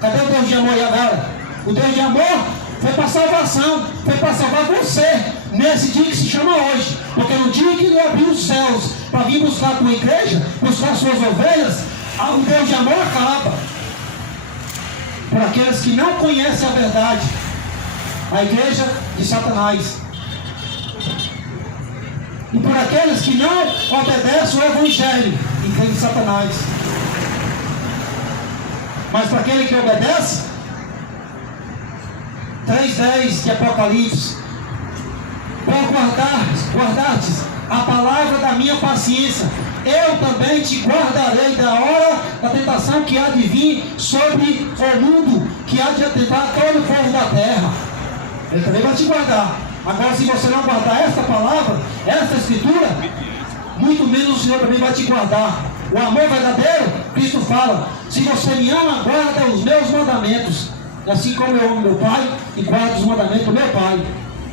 Cadê o Deus de amor e agora? O Deus de amor foi para salvação, foi para salvar você, nesse dia que se chama hoje. Porque no dia que ele abriu os céus para vir buscar a tua igreja, buscar suas ovelhas, o Deus de amor acaba. Por aqueles que não conhecem a verdade, a igreja de Satanás. E por aqueles que não obedecem o Evangelho, igreja de Satanás. Mas para aquele que obedece, 3:10 de Apocalipse, por guardastes a palavra da minha paciência, eu também te guardarei da hora da tentação que há de vir sobre o mundo, que há de atentar todo o povo da terra. Ele também vai te guardar. Agora, se você não guardar esta palavra, esta escritura, muito menos o Senhor também vai te guardar. O amor verdadeiro, Cristo fala, se você me ama, guarda os meus mandamentos, assim como eu amo meu Pai e guardo os mandamentos do meu Pai.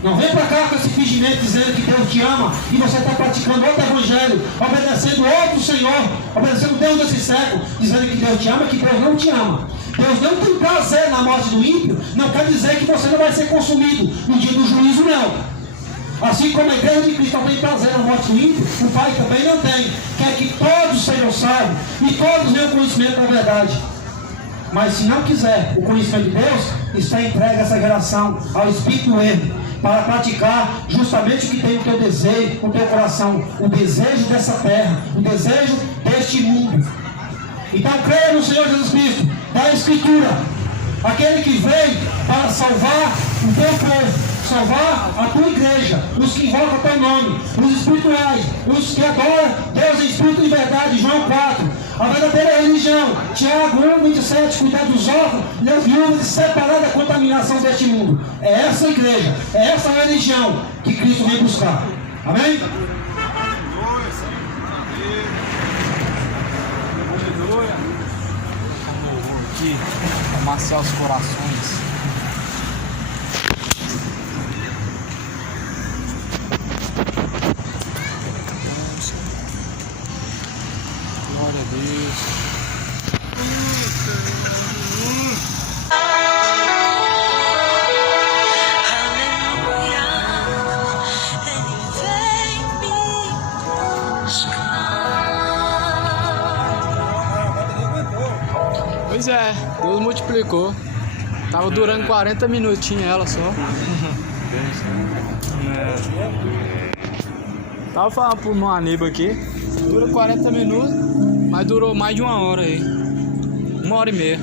Não vem para cá com esse fingimento dizendo que Deus te ama e você está praticando outro evangelho, obedecendo outro Senhor, obedecendo Deus desse século, dizendo que Deus te ama, que Deus não te ama. Deus não tem prazer na morte do ímpio, não quer dizer que você não vai ser consumido no dia do juízo, não. Assim como a igreja de Cristo não tem prazer na morte do ímpio, o Pai também não tem. Quer que todos sejam salvos e todos tenham conhecimento da verdade. Mas se não quiser o conhecimento de Deus, está entregue essa geração ao espírito do erro, para praticar justamente o que tem no teu desejo, no teu coração, o desejo dessa terra, o desejo deste mundo. Então creia no Senhor Jesus Cristo, da Escritura, aquele que veio para salvar o teu povo, salvar a tua igreja, os que invocam o teu nome, os espirituais, os que adoram Deus em espírito e verdade, João 4. A verdadeira religião, Tiago 1,27, cuidar dos órfãos e das viúvas e separar da contaminação deste mundo. É essa igreja, é essa religião que Cristo vem buscar. Amém? Aqui, amaciar os corações. Glória a Deus. Pois é, Deus multiplicou. Tava durando 40 minutinhos ela só. Tava falando pro meu amigo aqui. Dura 40 minutos, mas durou mais de 1 hora aí. 1 hora e meia.